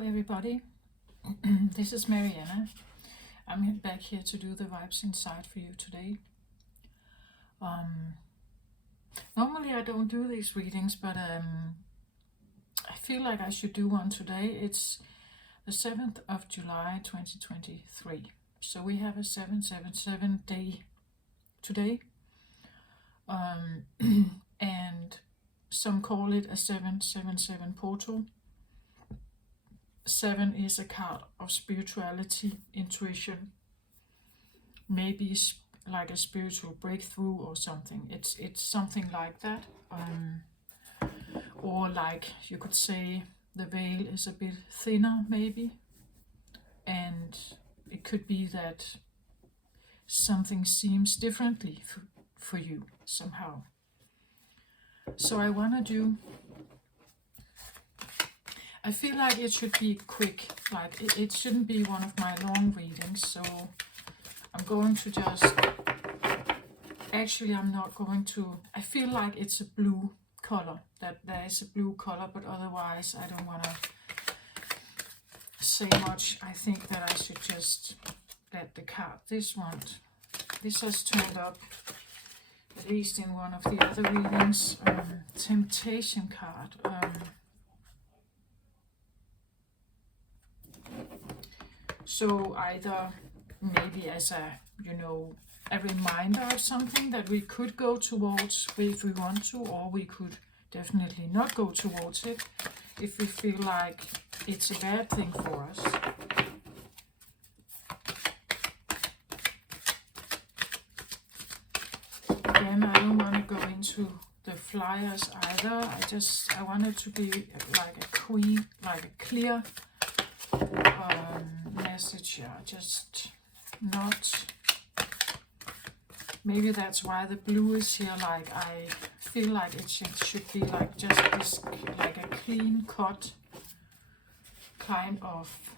Hello everybody, this is Mariana. I'm back here to do the Vibes Inside for you today. Normally I don't do these readings, but I feel like I should do one today. It's the 7th of July 2023. So we have a 777 day today. And some call it a 777 portal. 7 is a card of spirituality, intuition, maybe like a spiritual breakthrough or something. It's something like that, or like you could say the veil is a bit thinner maybe, and it could be that something seems differently for you somehow. So I feel like it should be quick, like it shouldn't be one of my long readings, so I'm going to I'm not going to, I feel like it's a blue color, that there is a blue color, but otherwise I don't want to say much. I think that I should just let the card, this has turned up, at least in one of the other readings, Temptation card. So either maybe as a reminder of something that we could go towards if we want to, or we could definitely not go towards it if we feel like it's a bad thing for us. Again, I don't want to go into the flyers either. I want it to be like a clear message here, just not, maybe that's why the blue is here, like I feel like it should be like just this, like a clean cut kind of,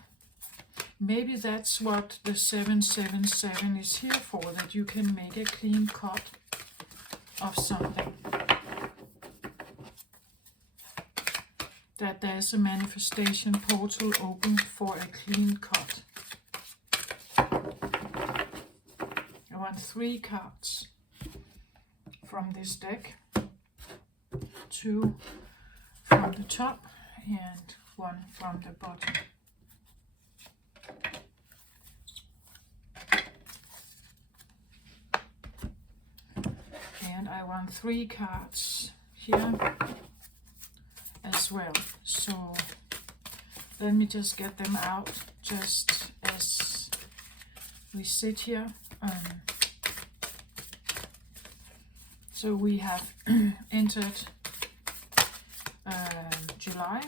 maybe that's what the 777 is here for, that you can make a clean cut of something, that there's a manifestation portal open for a clean cut. I want 3 cards from this deck, 2 from the top and 1 from the bottom. And I want 3 cards here as well. So let me just get them out just as we sit here. So we have entered July,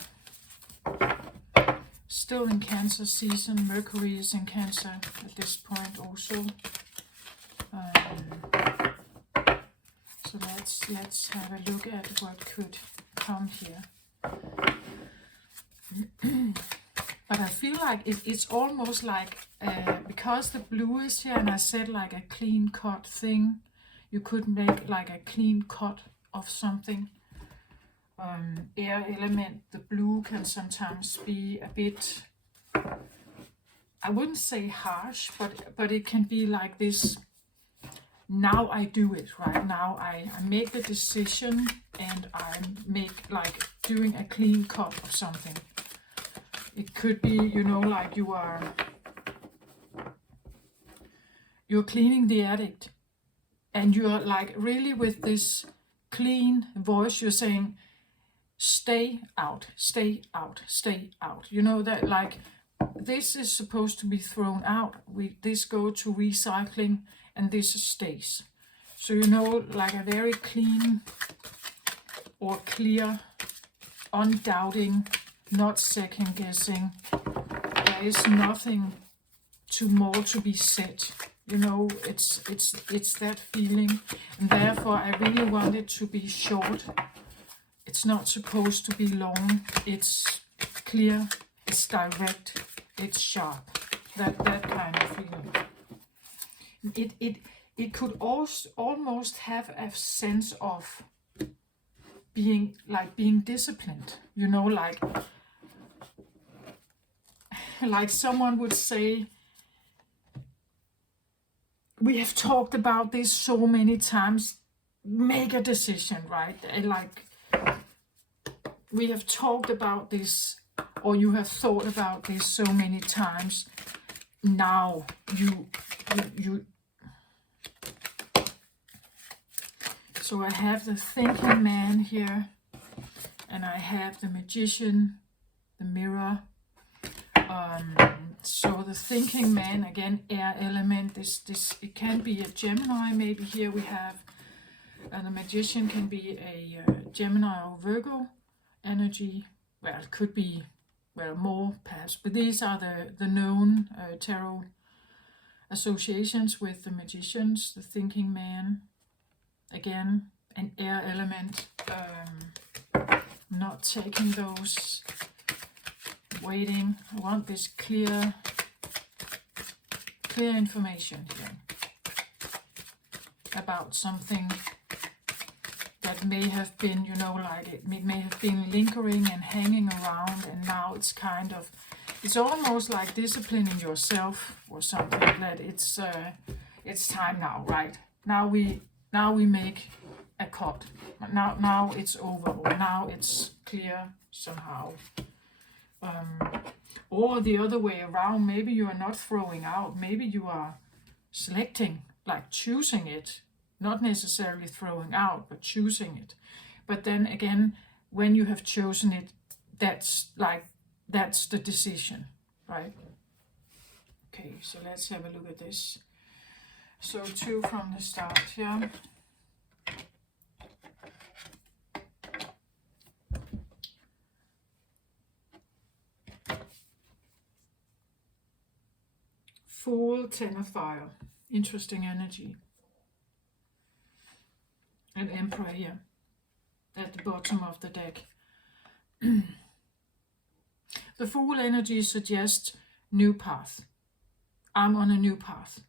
still in Cancer season. Mercury is in Cancer at this point also. So let's have a look at what could come here. But I feel like it's almost like, because the blue is here and I said like a clean cut thing, you could make like a clean cut of something. Air element, the blue can sometimes be a bit, I wouldn't say harsh, but it can be like this, now I do it, right? Now I make the decision and I make like doing a clean cut of something. It could be, like you're cleaning the attic and you're like really with this clean voice, you're saying, stay out, stay out, stay out. That like this is supposed to be thrown out. This go to recycling and this stays. So like a very clean or clear, undoubting, not second guessing. There is nothing more to be said. It's that feeling, and therefore I really want it to be short. It's not supposed to be long. It's clear, it's direct, it's sharp. That kind of feeling. It could also almost have a sense of being disciplined. Like like someone would say, we have talked about this so many times, make a decision, right? Like, we have talked about this, or you have thought about this so many times. Now you so I have the thinking man here, and I have the magician, the mirror. So the thinking man, again, air element. This it can be a Gemini. Maybe here we have the magician can be a Gemini or Virgo energy. Well, it could be more perhaps, but these are the known tarot associations with the magicians. The thinking man, again, an air element. Not taking those. Waiting. I want this clear information here about something that may have been, like it may have been lingering and hanging around, and now it's kind of, it's almost like disciplining yourself or something, that it's time now, right? Now we make a cut. Now it's over, or now it's clear somehow. Or the other way around, maybe you are not throwing out, maybe you are selecting, like choosing it, not necessarily throwing out, but choosing it. But then again, when you have chosen it, that's the decision, right? Okay, so let's have a look at this. So 2 from the start here. Fool, 10 of fire. Interesting energy. An Emperor here at the bottom of the deck. The Fool energy suggests new path. I'm on a new path.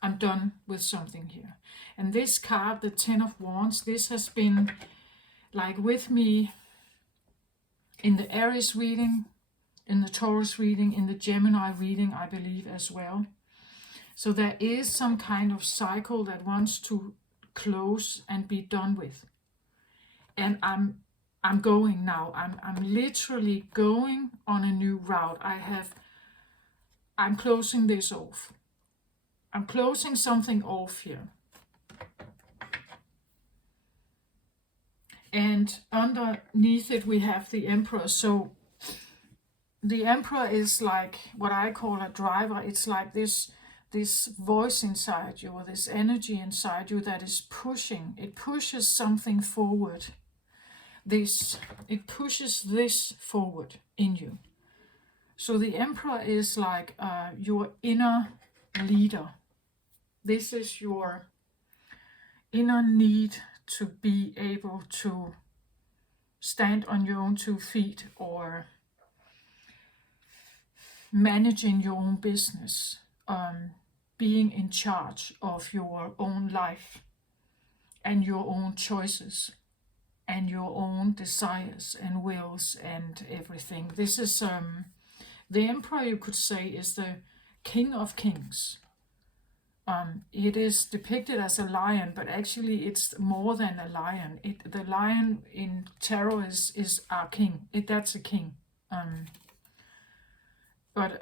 I'm done with something here. And this card, the 10 of Wands, this has been like with me in the Aries reading, in the Taurus reading, in the Gemini reading, I believe as well. So there is some kind of cycle that wants to close and be done with. And I'm going now. I'm literally going on a new route. I'm closing this off. I'm closing something off here. And underneath it we have the Emperor. So the Emperor is like what I call a driver. It's like this voice inside you, or this energy inside you that is pushing. It pushes something forward. It pushes this forward in you. So the Emperor is like your inner leader. This is your inner need to be able to stand on your own 2 feet, or managing your own business, being in charge of your own life and your own choices and your own desires and wills and everything. This is the Emperor, you could say, is the King of Kings. It is depicted as a lion, but actually it's more than a lion. The lion in tarot is our king. That's a king. But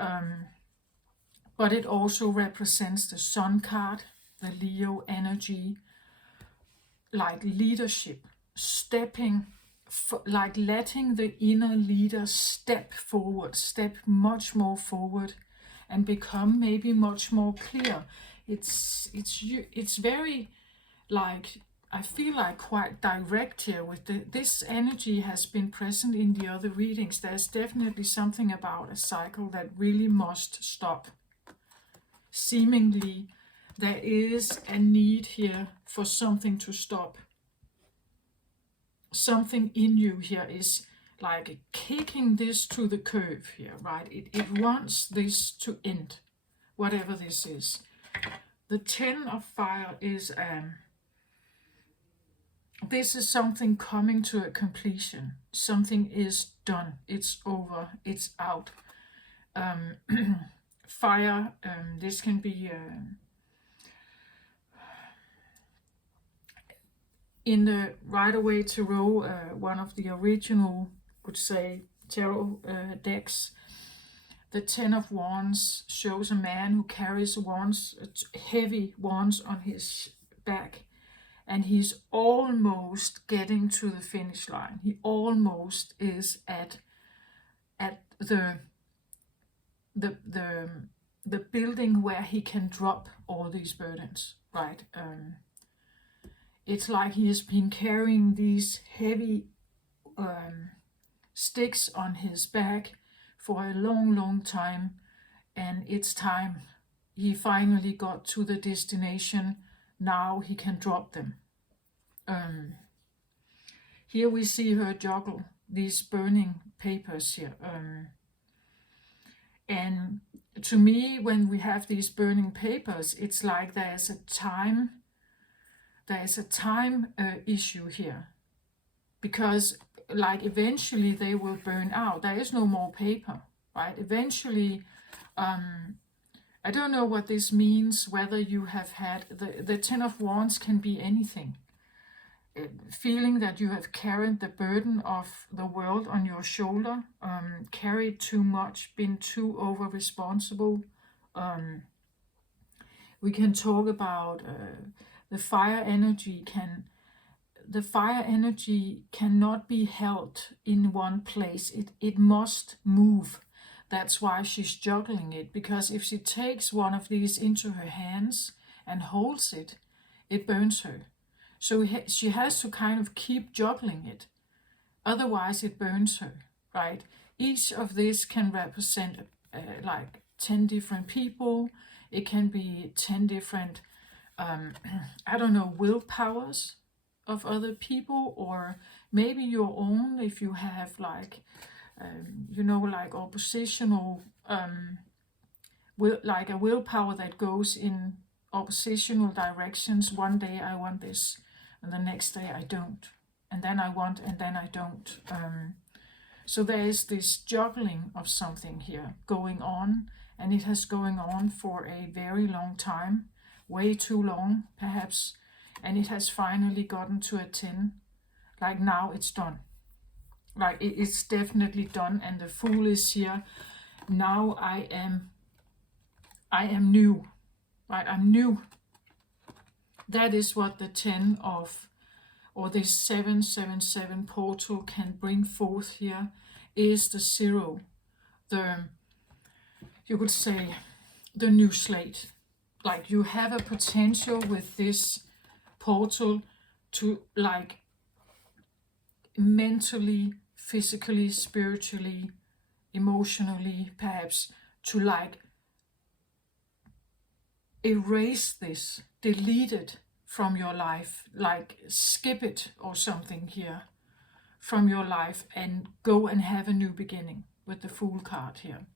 it also represents the Sun card, the Leo energy, like leadership, stepping, like letting the inner leader step forward, step much more forward, and become maybe much more clear. It's very, like, I feel like quite direct here with this energy has been present in the other readings. There's definitely something about a cycle that really must stop. Seemingly, there is a need here for something to stop. Something in you here is like kicking this to the curb here, right? It wants this to end, whatever this is. The 10 of fire is this is something coming to a completion. Something is done. It's over. It's out. fire. This can be in the Rider-Waite Tarot, one of the original, would say, tarot decks. The Ten of Wands shows a man who carries wands, heavy wands on his back, and he's almost getting to the finish line. He almost is at the the the the building where he can drop all these burdens, right? It's like he has been carrying these heavy sticks on his back for a long time, and it's time. He finally got to the destination. Now he can drop them. Here we see her juggle these burning papers here. And to me, when we have these burning papers, it's like there's a time issue here, because like eventually they will burn out. There is no more paper, right? Eventually, I don't know what this means, whether you have had the Ten of Wands can be anything. Feeling that you have carried the burden of the world on your shoulder, carried too much, been too over responsible. We can talk about the fire energy cannot be held in one place. It must move. That's why she's juggling it, because if she takes one of these into her hands and holds it, it burns her. So she has to kind of keep juggling it. Otherwise it burns her, right? Each of these can represent like 10 different people. It can be 10 different, I don't know, willpowers of other people, or maybe your own, if you have like, like oppositional, like a willpower that goes in oppositional directions. One day I want this, and the next day I don't, and then I want, and then I don't. So there is this juggling of something here going on, and it has going on for a very long time, way too long perhaps, and it has finally gotten to a 10. Like now it's done. Like it's definitely done, and the Fool is here. Now I am new, right? I'm new. That is what the 10 of, or this 777 portal can bring forth here, is the 0. You could say, the new slate. Like you have a potential with this portal to, like, mentally, physically, spiritually, emotionally, perhaps, to like erase this, delete it from your life, like skip it or something here from your life, and go and have a new beginning with the Fool card here.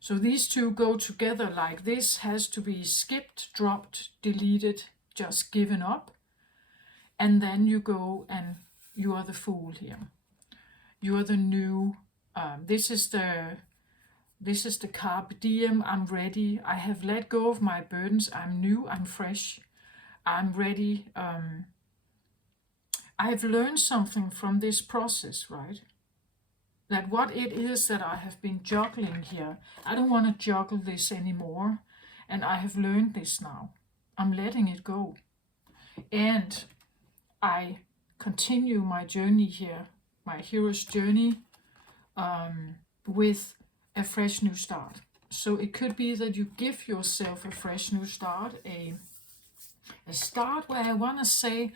So these two go together. Like this has to be skipped, dropped, deleted, just given up, and then you go and you are the Fool here. You are the new. This is the carpe diem. I'm ready. I have let go of my burdens. I'm new. I'm fresh. I'm ready. I've learned something from this process, right? That what it is that I have been juggling here, I don't want to juggle this anymore. And I have learned this now. I'm letting it go. And I continue my journey here, my hero's journey, with a fresh new start. So it could be that you give yourself a fresh new start, a start where I want to say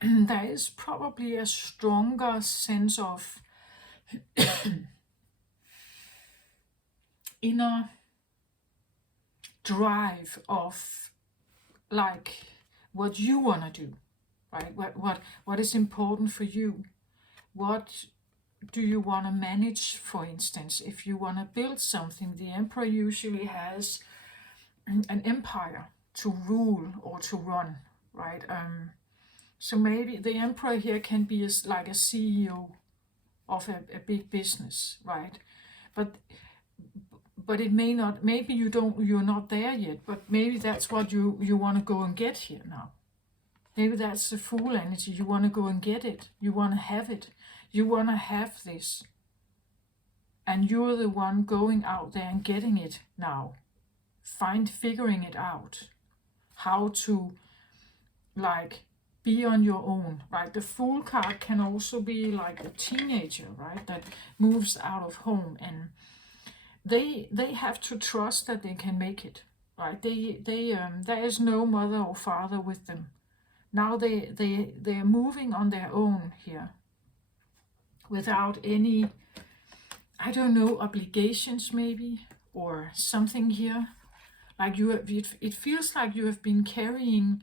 there is probably a stronger sense of inner drive of like what you want to do, right? What is important for you? What do you want to manage? For instance, if you want to build something, the Emperor usually has an empire to rule or to run, right? So maybe the Emperor here can be like a CEO of a big business, right? But but it may not, maybe you're not there yet, but maybe that's what you want to go and get here now. Maybe that's the Fool energy. You want to go and get it. You want to have it. You want to have this. And you're the one going out there and getting it now. Figuring it out. How to, like, be on your own, right? The Fool card can also be like a teenager, right? That moves out of home, and they have to trust that they can make it, right? There is no mother or father with them. Now they're moving on their own here, without any, I don't know, obligations maybe, or something here. Like it feels like you have been carrying,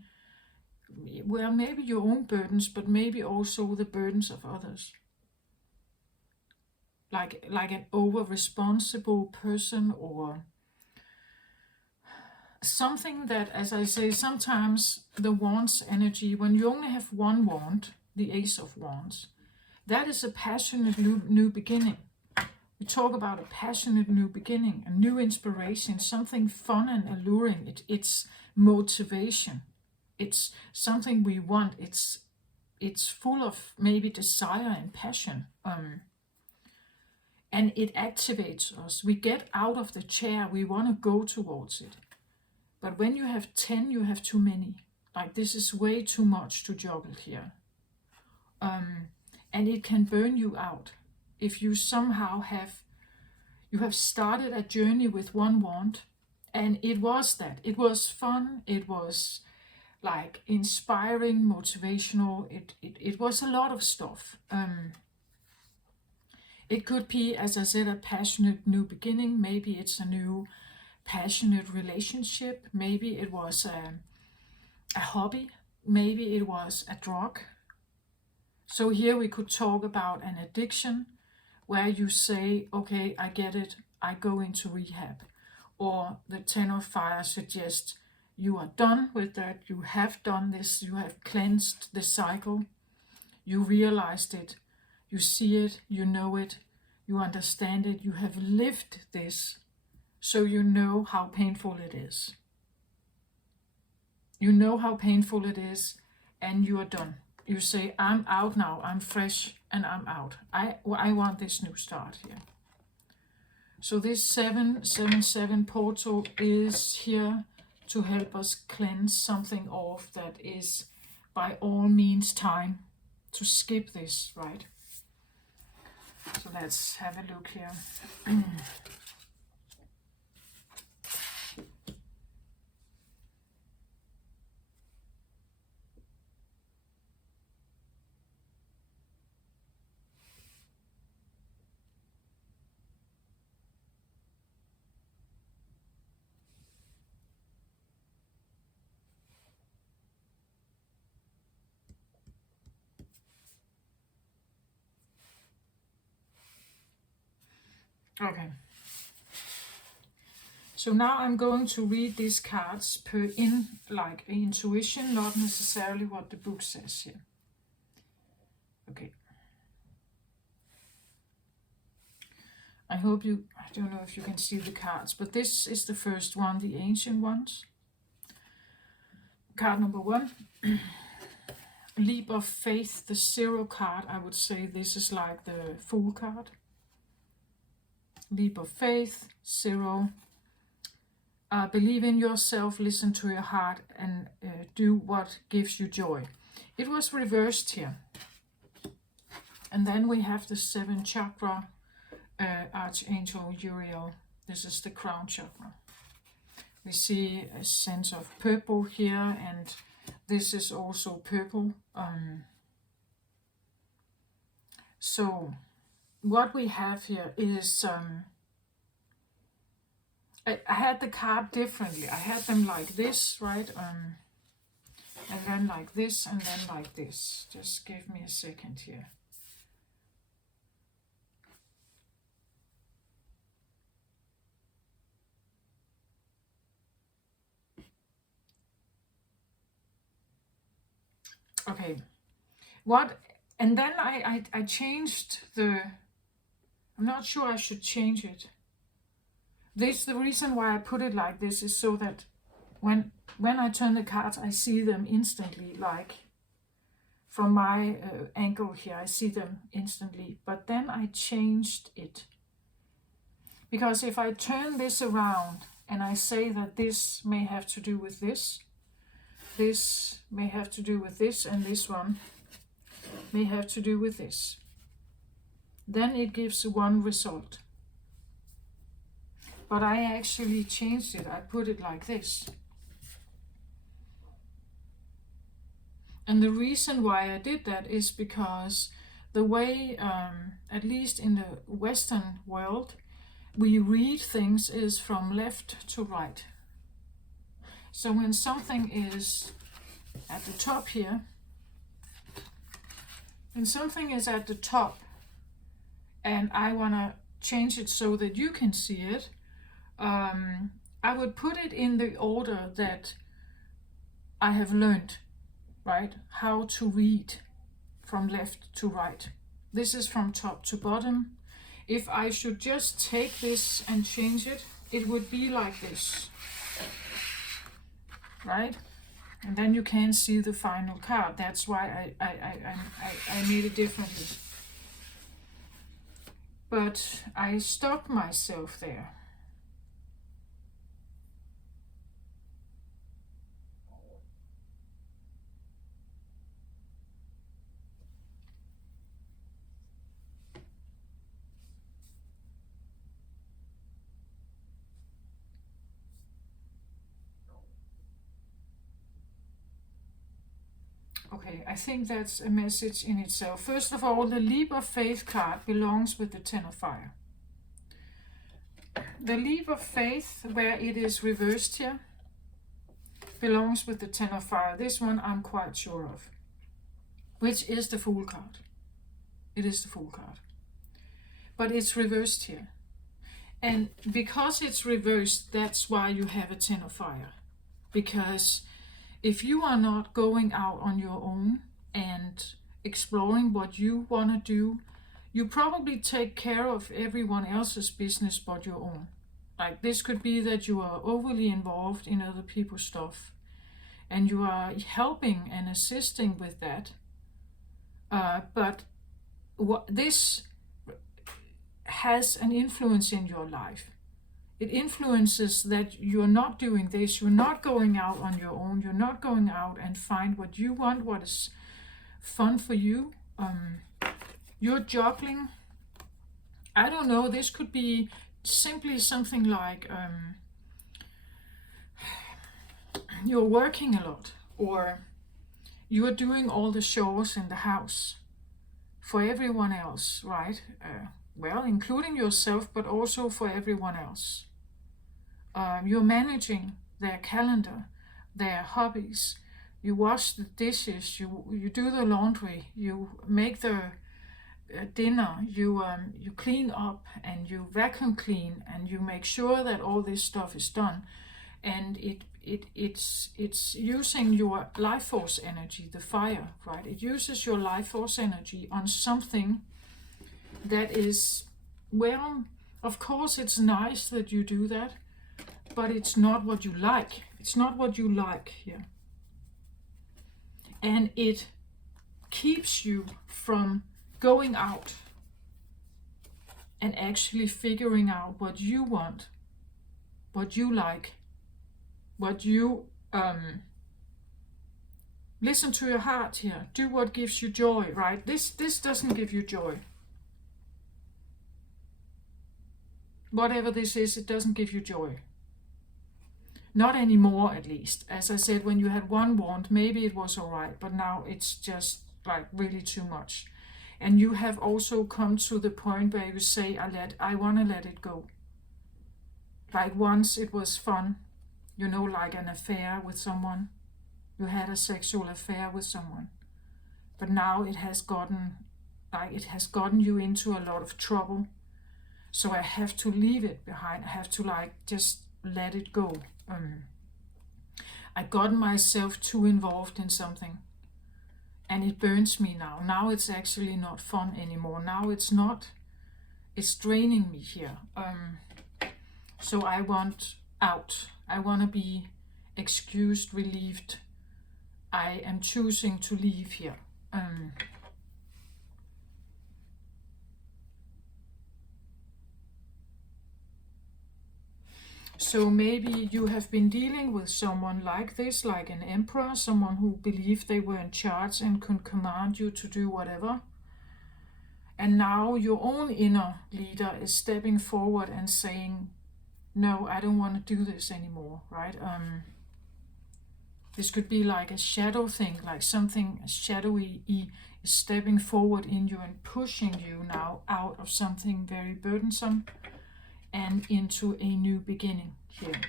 well, maybe your own burdens, but maybe also the burdens of others. Like an over-responsible person, or something that, as I say, sometimes the Wands energy, when you only have one wand, the Ace of Wands, that is a passionate new beginning. We talk about a passionate new beginning, a new inspiration, something fun and alluring. It's motivation. It's something we want. It's full of maybe desire and passion. And it activates us. We get out of the chair. We want to go towards it. But when you have 10, you have too many. Like, this is way too much to juggle here. And it can burn you out. If you somehow have started a journey with one wand, and it was fun, it was like inspiring, motivational, it was a lot of stuff. It could be, as I said, a passionate new beginning. Maybe it's a new passionate relationship. Maybe it was a hobby. Maybe it was a drug. So here we could talk about an addiction, where you say, okay, I get it, I go into rehab. Or the Ten of Fire suggests you are done with that, you have done this, you have cleansed the cycle, you realized it, you see it, you know it, you understand it, you have lived this, so you know how painful it is. You know how painful it is, and you are done. You say, I'm out now, I'm fresh, and I'm out. I want this new start here. So this 777 portal is here to help us cleanse something off that is by all means time to skip this, right? So let's have a look here. Okay. So now I'm going to read these cards per intuition, not necessarily what the book says here. Okay. I hope I don't know if you can see the cards, but this is the first one, the ancient ones. Card number 1. Leap of Faith, the 0 card. I would say this is like the Fool card. Leap of Faith, 0. Believe in yourself, listen to your heart, and do what gives you joy. It was reversed here. And then we have the 7 chakra, Archangel Uriel. This is the crown chakra. We see a sense of purple here, and this is also purple. So what we have here is, I had the card differently. I had them like this, right? And then like this, and then like this. Just give me a second here. Okay, and then I changed I'm not sure I should change it. The reason why I put it like this is so that when I turn the cards, I see them instantly, like from my angle here, I see them instantly. But then I changed it. Because if I turn this around and I say that this may have to do with this may have to do with this, and this one may have to do with this, then it gives one result. But I actually changed it. I put it like this. And the reason why I did that is because the way, at least in the Western world, we read things is from left to right. So when something is at the top here, when something is at the top and I want to change it so that you can see it, I would put it in the order that I have learned, right? How to read from left to right. This is from top to bottom. If I should just take this and change it, it would be like this, right? And then you can't see the final card. That's why I made it differently. But I stopped myself there. Okay, I think that's a message in itself. First of all, the Leap of Faith card belongs with the Ten of Fire. The Leap of Faith, where it is reversed here, belongs with the Ten of Fire. This one I'm quite sure of, which is the Fool card. It is the Fool card. But it's reversed here. And because it's reversed, that's why you have a Ten of Fire. Because if you are not going out on your own and exploring what you want to do, you probably take care of everyone else's business but your own. Like, this could be that you are overly involved in other people's stuff and you are helping and assisting with that. But this has an influence in your life. It influences that you're not doing this, you're not going out on your own, you're not going out and find what you want, what is fun for you. You're juggling. I don't know, this could be simply something like you're working a lot, or you're doing all the chores in the house for everyone else, right? Well, including yourself, but also for everyone else. You're managing their calendar, their hobbies. You wash the dishes, you do the laundry, you make the dinner, you clean up and you vacuum clean and you make sure that all this stuff is done. And it's using your life force energy, the fire, right? It uses your life force energy on something that is, well, of course it's nice that you do that, but it's not what you like. It's not what you like here. And it keeps you from going out and actually figuring out what you want, what you like, what you listen to your heart here. Do what gives you joy, right? This doesn't give you joy. Whatever this is, it doesn't give you joy. Not anymore, at least. As I said, when you had one wand, maybe it was all right, but now it's just like really too much. And you have also come to the point where you say, I want to let it go. Like, once it was fun, you know, like an affair with someone. You had a sexual affair with someone. But now it has gotten you into a lot of trouble. So I have to leave it behind. I have to just let it go. I got myself too involved in something and it burns me now. Now it's actually not fun anymore. Now it's draining me here. So I want out. I want to be excused, relieved. I am choosing to leave here. So maybe you have been dealing with someone like this, like an emperor, someone who believed they were in charge and could command you to do whatever. And now your own inner leader is stepping forward and saying, no, I don't want to do this anymore, right? This could be like a shadow thing, like something shadowy is stepping forward in you and pushing you now out of something very burdensome and into a new beginning here.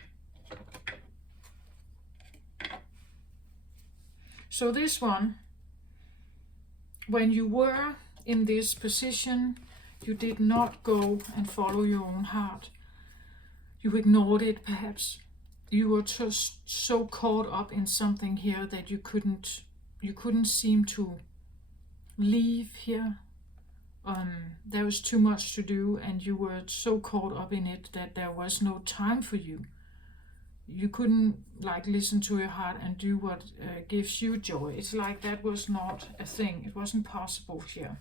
So this one, when you were in this position, you did not go and follow your own heart. You ignored it, perhaps. You were just so caught up in something here that you couldn't seem to leave here. There was too much to do, and you were so caught up in it that there was no time for you. You couldn't like listen to your heart and do what gives you joy. It's like that was not a thing. It wasn't possible here.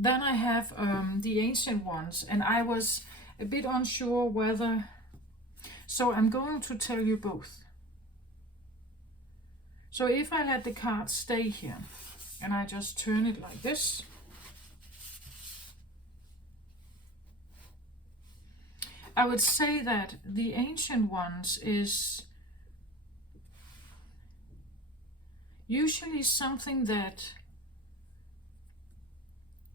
Then I have the Ancient Ones, and I was a bit unsure whether... So I'm going to tell you both. So if I let the card stay here, and I just turn it like this, I would say that the Ancient Ones is usually something that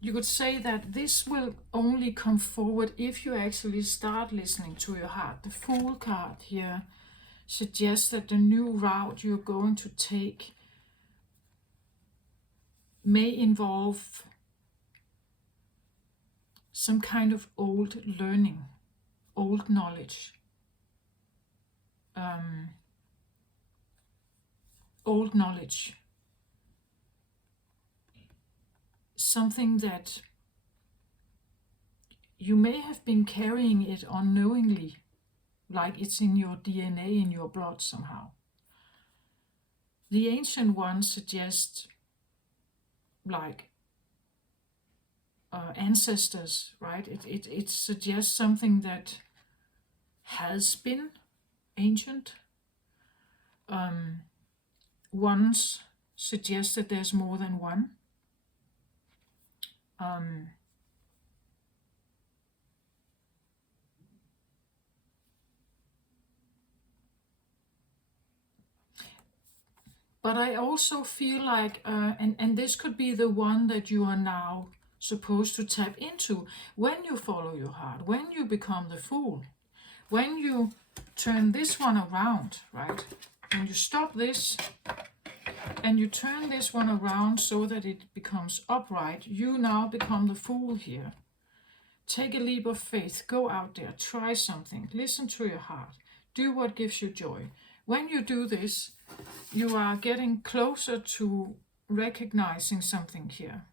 you could say that this will only come forward if you actually start listening to your heart. The Fool card here suggests that the new route you're going to take may involve some kind of old learning, old knowledge, something that you may have been carrying it unknowingly, like it's in your DNA, in your blood somehow. The Ancient Ones suggest like ancestors, right? It suggests something that has been ancient. Ones suggest that there's more than one. But I also feel like, and this could be the one that you are now supposed to tap into when you follow your heart, when you become the Fool, when you turn this one around, right? When you stop this and you turn this one around so that it becomes upright, you now become the Fool here. Take a leap of faith, go out there, try something, listen to your heart, do what gives you joy. When you do this, you are getting closer to recognizing something here.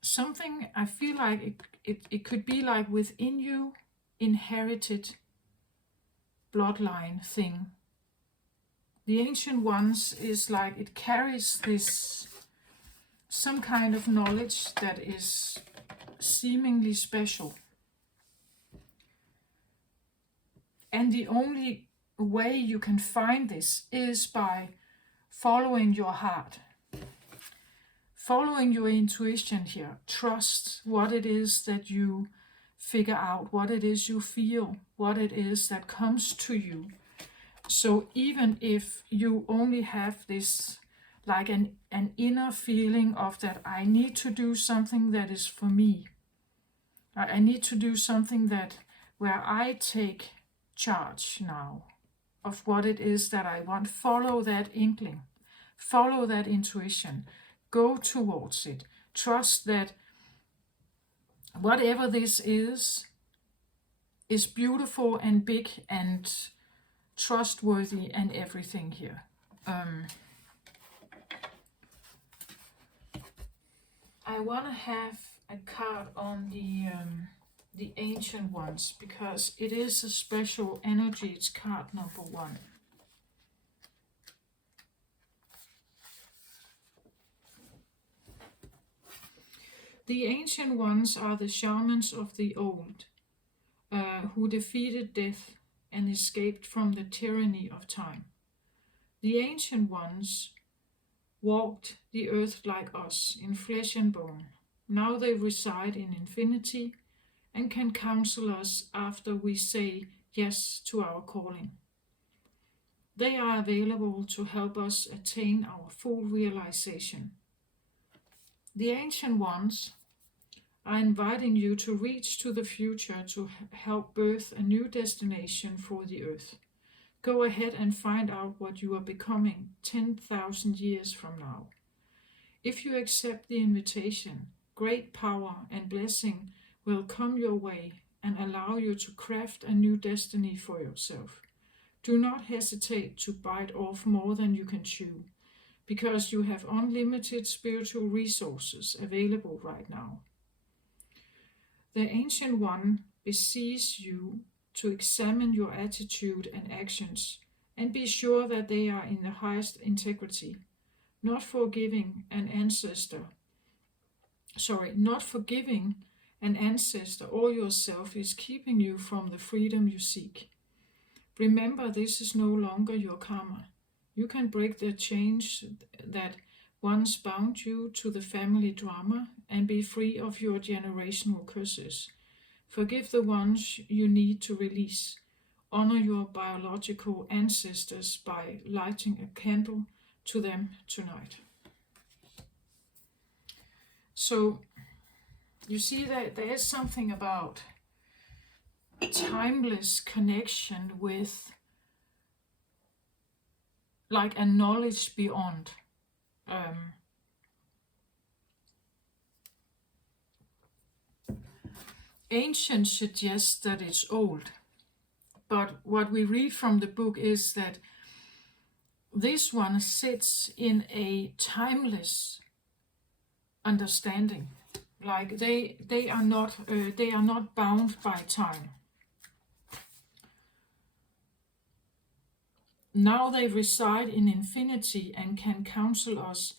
Something, I feel like it could be like within you, inherited bloodline thing. The Ancient Ones is like it carries this, some kind of knowledge that is seemingly special. And the only way you can find this is by following your heart, following your intuition here. Trust what it is that you figure out, what it is you feel, what it is that comes to you. So even if you only have this like an inner feeling of that I need to do something that is for me, I need to do something that where I take charge now of what it is that I want. Follow that inkling, follow that intuition, go towards it. Trust that whatever this is, is beautiful and big and trustworthy and everything here. I want to have a card on the Ancient Ones, because it is a special energy. It's card number 1. The Ancient Ones are the shamans of the old, who defeated death and escaped from the tyranny of time. The Ancient Ones walked the earth like us, in flesh and bone. Now they reside in infinity and can counsel us after we say yes to our calling. They are available to help us attain our full realization. The Ancient Ones are inviting you to reach to the future to help birth a new destination for the earth. Go ahead and find out what you are becoming 10,000 years from now. If you accept the invitation, great power and blessing will come your way and allow you to craft a new destiny for yourself. Do not hesitate to bite off more than you can chew, because you have unlimited spiritual resources available right now. The Ancient One beseeches you to examine your attitude and actions and be sure that they are in the highest integrity. Not forgiving an ancestor or yourself is keeping you from the freedom you seek. Remember, this is no longer your karma. You can break the chains that once bound you to the family drama and be free of your generational curses. Forgive the ones you need to release. Honor your biological ancestors by lighting a candle to them tonight. So, you see that there is something about timeless connection with like a knowledge beyond. Ancient suggests that it's old, but what we read from the book is that this one sits in a timeless understanding. Like they are not bound by time. Now they reside in infinity and can counsel us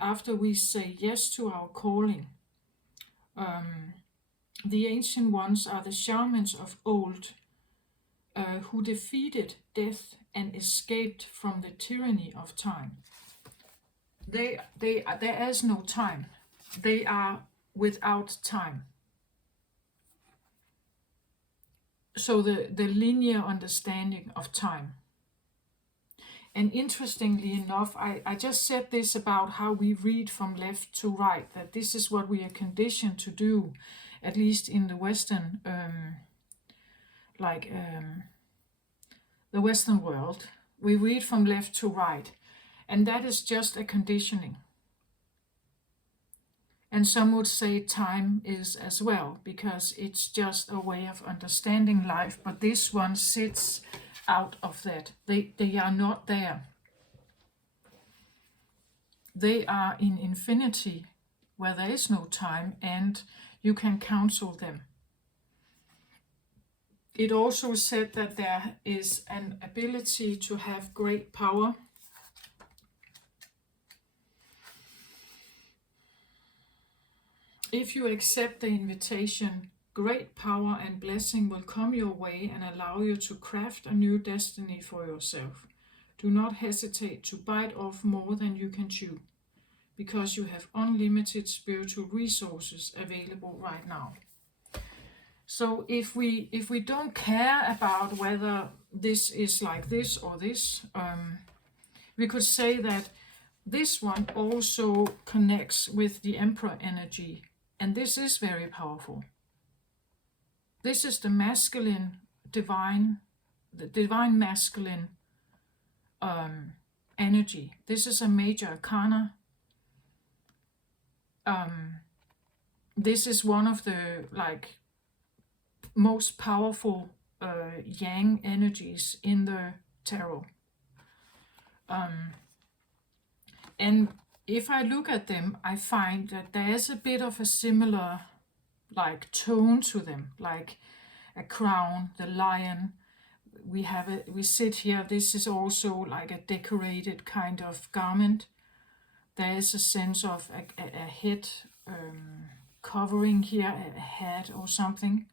after we say yes to our calling. The Ancient Ones are the shamans of old, who defeated death and escaped from the tyranny of time. There is no time. They are without time. So the linear understanding of time. And interestingly enough, I just said this about how we read from left to right, that this is what we are conditioned to do, at least in the Western, the Western world. We read from left to right, and that is just a conditioning. And some would say time is as well, because it's just a way of understanding life, but this one sits out of that. They are not there. They are in infinity, where there is no time, and you can counsel them. It also said that there is an ability to have great power. If you accept the invitation, great power and blessing will come your way and allow you to craft a new destiny for yourself. Do not hesitate to bite off more than you can chew, because you have unlimited spiritual resources available right now. So if we don't care about whether this is like this or this, we could say that this one also connects with the Emperor energy, and this is very powerful. This is the masculine, the divine masculine energy. This is a major arcana. This is one of the most powerful yang energies in the tarot. And if I look at them, I find that there's a bit of a similar like tone to them, like a crown, the lion. We sit here. This is also like a decorated kind of garment. There is a sense of a head covering here, a hat or something.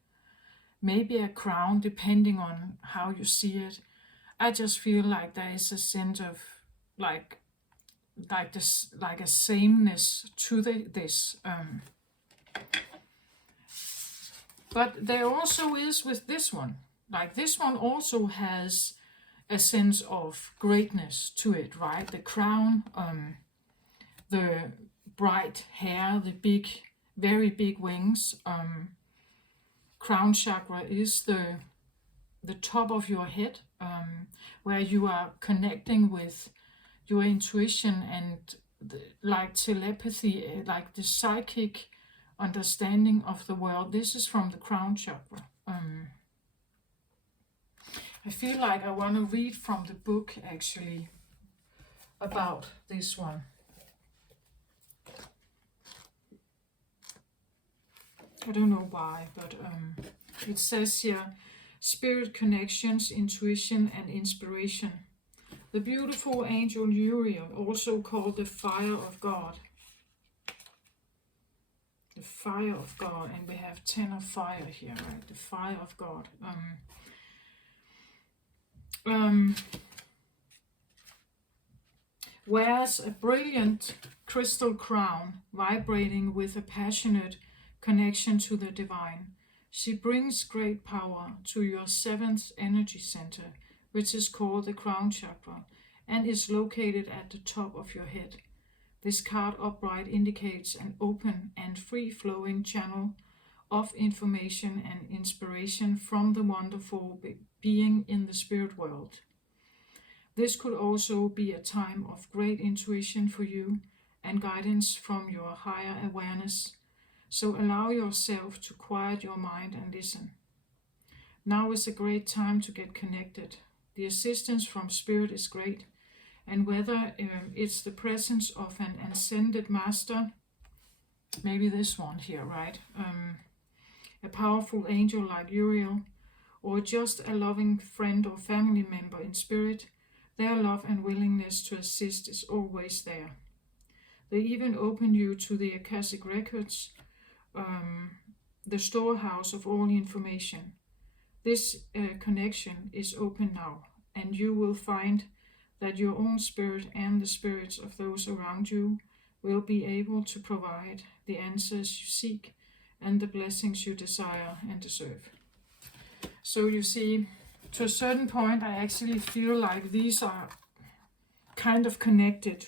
Maybe a crown, depending on how you see it. I just feel like there is a sense of like this, like a sameness to this. But there also is with this one. Like this one also has a sense of greatness to it, right? The crown, the bright hair, the big, very big wings. Crown chakra is the top of your head, where you are connecting with your intuition and like telepathy, like the psychic understanding of the world. This is from the crown chakra. I feel like I want to read from the book actually about this one. I don't know why, but it says here, spirit connections, intuition and inspiration. The beautiful angel Uriel, also called the fire of God. The fire of God, and we have 10 of fire here, right? The fire of God. Wears a brilliant crystal crown, vibrating with a passionate connection to the divine. She brings great power to your 7th energy center, which is called the crown chakra, and is located at the top of your head. This card upright indicates an open and free-flowing channel of information and inspiration from the wonderful being in the spirit world. This could also be a time of great intuition for you and guidance from your higher awareness. So allow yourself to quiet your mind and listen. Now is a great time to get connected. The assistance from spirit is great, and whether it's the presence of an ascended master, maybe this one here, right? A powerful angel like Uriel, or just a loving friend or family member in spirit, their love and willingness to assist is always there. They even open you to the Akashic records, the storehouse of all information. This connection is open now, and you will find that your own spirit and the spirits of those around you will be able to provide the answers you seek and the blessings you desire and deserve. So you see, to a certain point, I actually feel like these are kind of connected.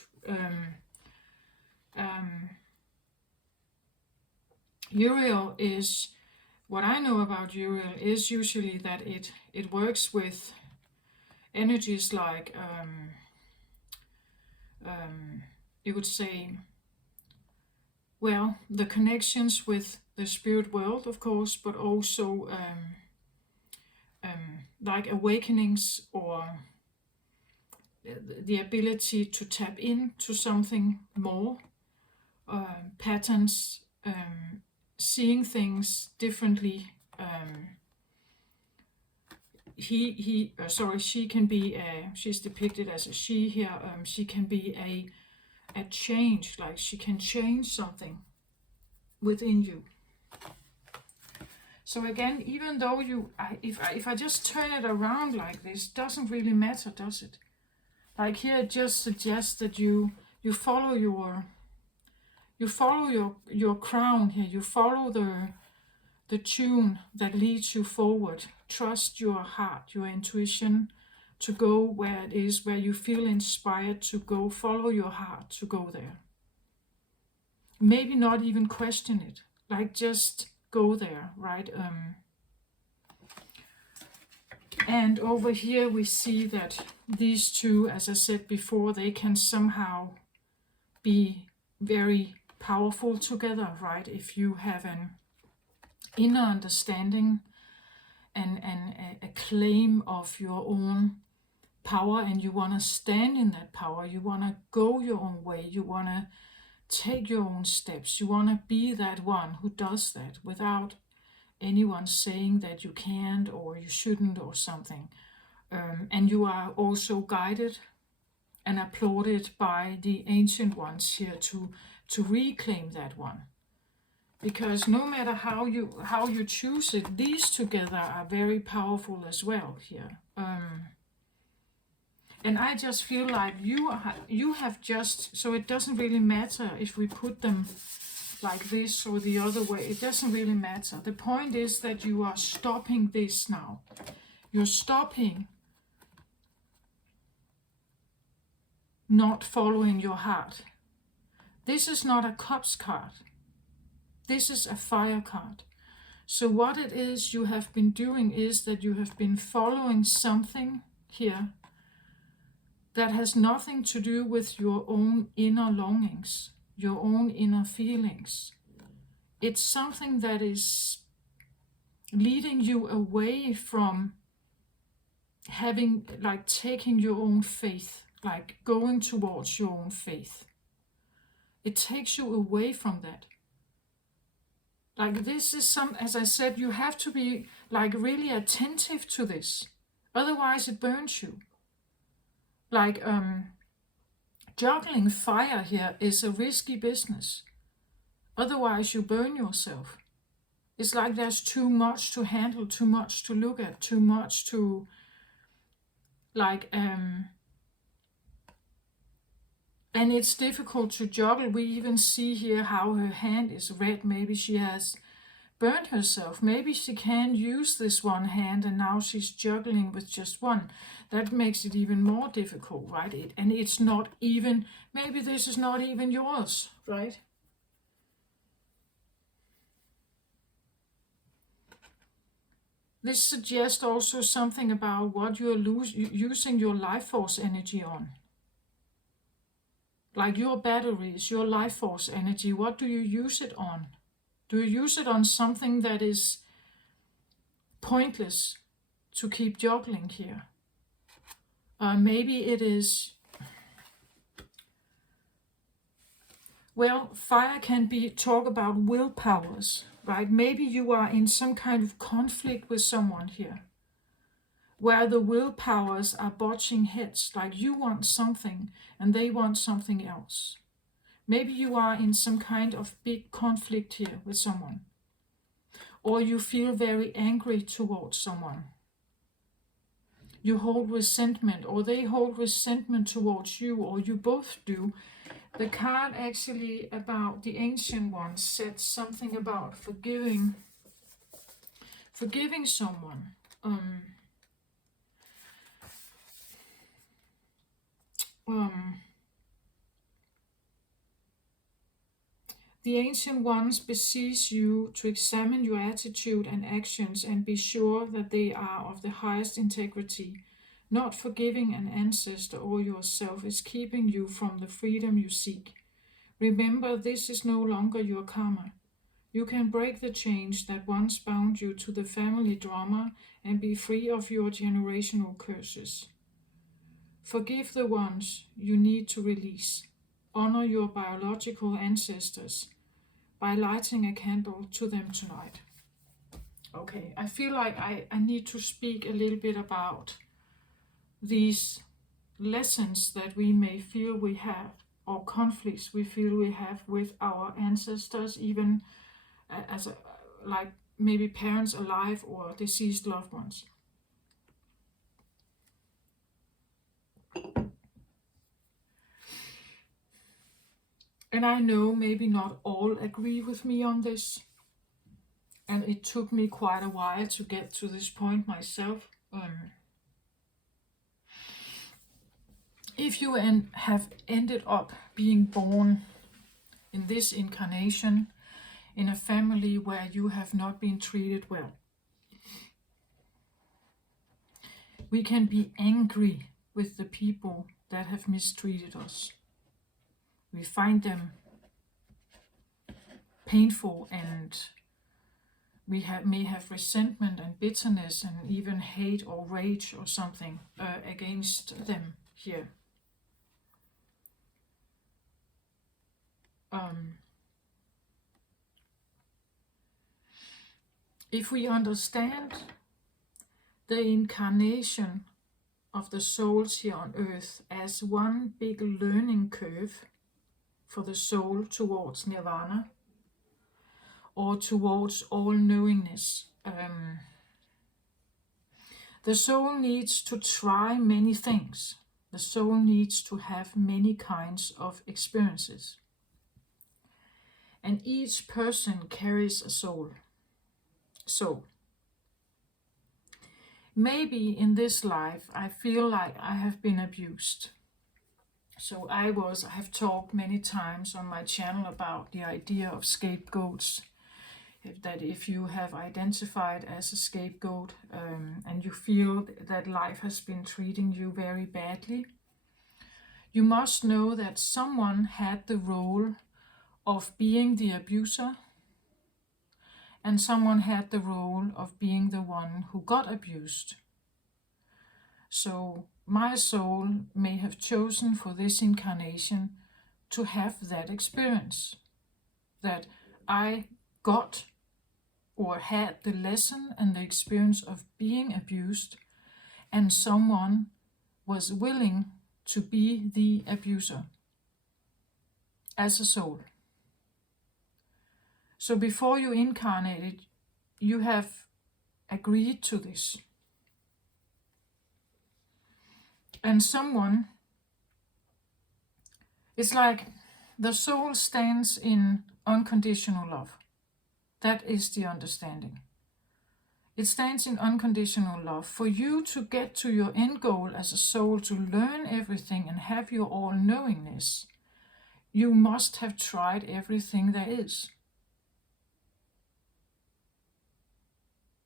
Uriel is, what I know about Uriel is usually that it works with energies like, you would say, well, the connections with the spirit world, of course, but also like awakenings, or the ability to tap into something more, patterns, seeing things differently. She can be she's depicted as a she here. She can be a change, like she can change something within you. So again, even though if I just turn it around like this, doesn't really matter, does it? Like here, it just suggests that you follow your crown here. You follow the tune that leads you forward. Trust your heart, your intuition, to go where it is, where you feel inspired to go. Follow your heart to go there. Maybe not even question it. Like just go there, right? And over here we see that these two, as I said before, they can somehow be very powerful together, right? If you have an inner understanding and a claim of your own power, and you want to stand in that power. You want to go your own way. You want to take your own steps. You want to be that one who does that without anyone saying that you can't or you shouldn't or something. And you are also guided and applauded by the ancient ones here to reclaim that one. Because no matter how you choose it, these together are very powerful as well here. And I just feel like you have just, so it doesn't really matter if we put them like this or the other way. It doesn't really matter. The point is that you are stopping this now. You're stopping not following your heart. This is not a Cups card. This is a Fire card. So what it is you have been doing is that you have been following something here that has nothing to do with your own inner longings, your own inner feelings. It's something that is leading you away from having, like, taking your own faith, like going towards your own faith. It takes you away from that. Like, this is as I said, you have to be like really attentive to this. Otherwise it burns you. Like, juggling fire here is a risky business. Otherwise you burn yourself. It's like there's too much to handle, too much to look at, too much to, like, and it's difficult to juggle. We even see here how her hand is red. Maybe she has burned herself. Maybe she can't use this one hand and now she's juggling with just one. That makes it even more difficult, right? And it's not even, maybe this is not even yours, right? This suggests also something about what you're using your life force energy on. Like your batteries, your life force energy, what do you use it on? Do you use it on something that is pointless to keep juggling here? Maybe it is, well, fire can be talk about willpowers, right? Maybe you are in some kind of conflict with someone here, where the willpowers are butting heads, like you want something and they want something else. Maybe you are in some kind of big conflict here with someone, or you feel very angry towards someone. You hold resentment, or they hold resentment towards you, or you both do. The card actually about the ancient one said something about forgiving someone. The ancient ones beseech you to examine your attitude and actions and be sure that they are of the highest integrity. Not forgiving an ancestor or yourself is keeping you from the freedom you seek. Remember, this is no longer your karma. You can break the chains that once bound you to the family drama and be free of your generational curses. Forgive the ones you need to release. Honor your biological ancestors by lighting a candle to them tonight. Okay, I feel like I need to speak a little bit about these lessons that we may feel we have, or conflicts we feel we have with our ancestors, even as like maybe parents alive or deceased loved ones. And I know maybe not all agree with me on this. And it took me quite a while to get to this point myself. If you have ended up being born in this incarnation in a family where you have not been treated well, we can be angry with the people that have mistreated us. We find them painful and may have resentment and bitterness and even hate or rage or something against them here. If we understand the incarnation of the souls here on earth as one big learning curve for the soul towards nirvana or towards all-knowingness, the soul needs to try many things. The soul needs to have many kinds of experiences. And each person carries a soul. So, maybe in this life I feel like I have been abused. So I have talked many times on my channel about the idea of scapegoats. That if you have identified as a scapegoat and you feel that life has been treating you very badly, you must know that someone had the role of being the abuser and someone had the role of being the one who got abused. So my soul may have chosen for this incarnation to have that experience, that I got or had the lesson and the experience of being abused, and someone was willing to be the abuser as a soul. So before you incarnated, you have agreed to this. And someone, it's like the soul stands in unconditional love. That is the understanding. It stands in unconditional love. For you to get to your end goal as a soul, to learn everything and have your all-knowingness, you must have tried everything there is.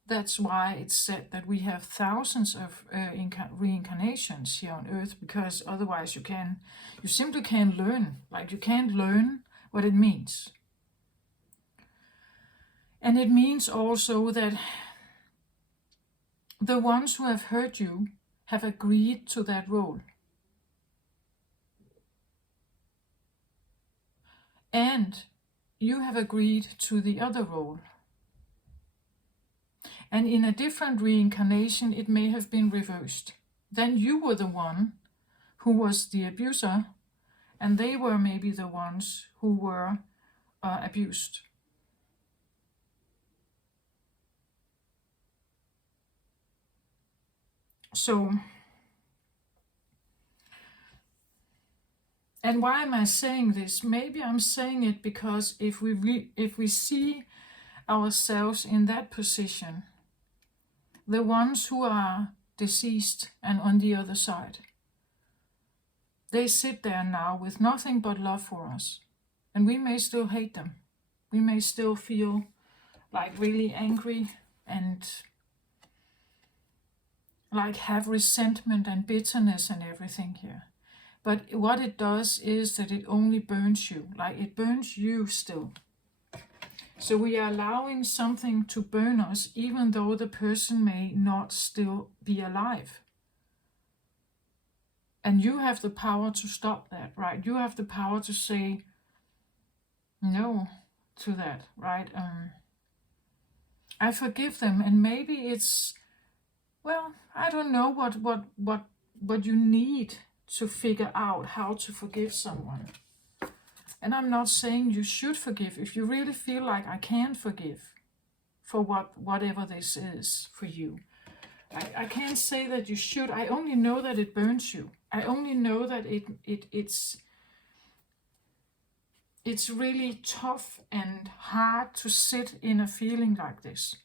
That's why it's said that we have thousands of reincarnations here on earth, because otherwise you simply can't learn. Like, you can't learn what it means. And it means also that the ones who have hurt you have agreed to that role. And you have agreed to the other role. And in a different reincarnation, it may have been reversed. Then you were the one who was the abuser, and they were maybe the ones who were abused. So, and why am I saying this? Maybe I'm saying it because if we see ourselves in that position, the ones who are deceased and on the other side, they sit there now with nothing but love for us. And we may still hate them. We may still feel like really angry and like have resentment and bitterness and everything here. But what it does is that it only burns you. Like, it burns you still. So we are allowing something to burn us, even though the person may not still be alive. And you have the power to stop that, right? You have the power to say no to that, right? I forgive them, and maybe it's, well, I don't know what you need to figure out how to forgive someone. And I'm not saying you should forgive. If you really feel like I can't forgive for whatever this is for you, I can't say that you should. I only know that it burns you. I only know that it's really tough and hard to sit in a feeling like this.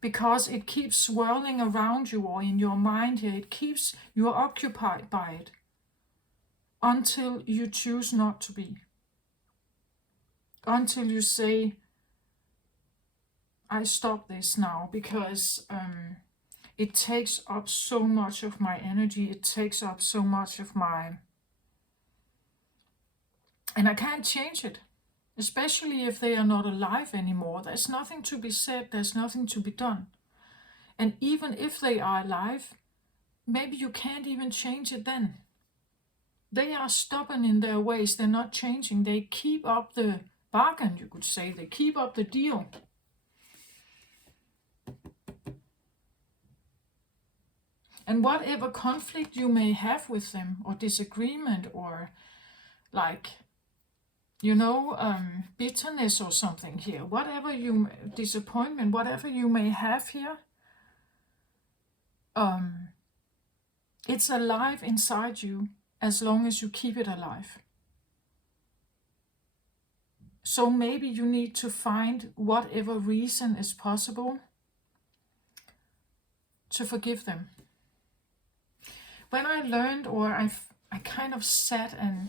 Because it keeps swirling around you or in your mind here. You're occupied by it until you choose not to be. Until you say, I stop this now, because it takes up so much of my energy. It takes up so much of and I can't change it. especially if they are not alive anymore. There's nothing to be said, there's nothing to be done. And even if they are alive, maybe you can't even change it then. They are stubborn in their ways, they're not changing. They keep up the bargain, you could say. They keep up the deal. And whatever conflict you may have with them, or disagreement, or like, bitterness or something here, disappointment, whatever you may have here, it's alive inside you as long as you keep it alive. So maybe you need to find whatever reason is possible to forgive them. When I learned, or I kind of sat and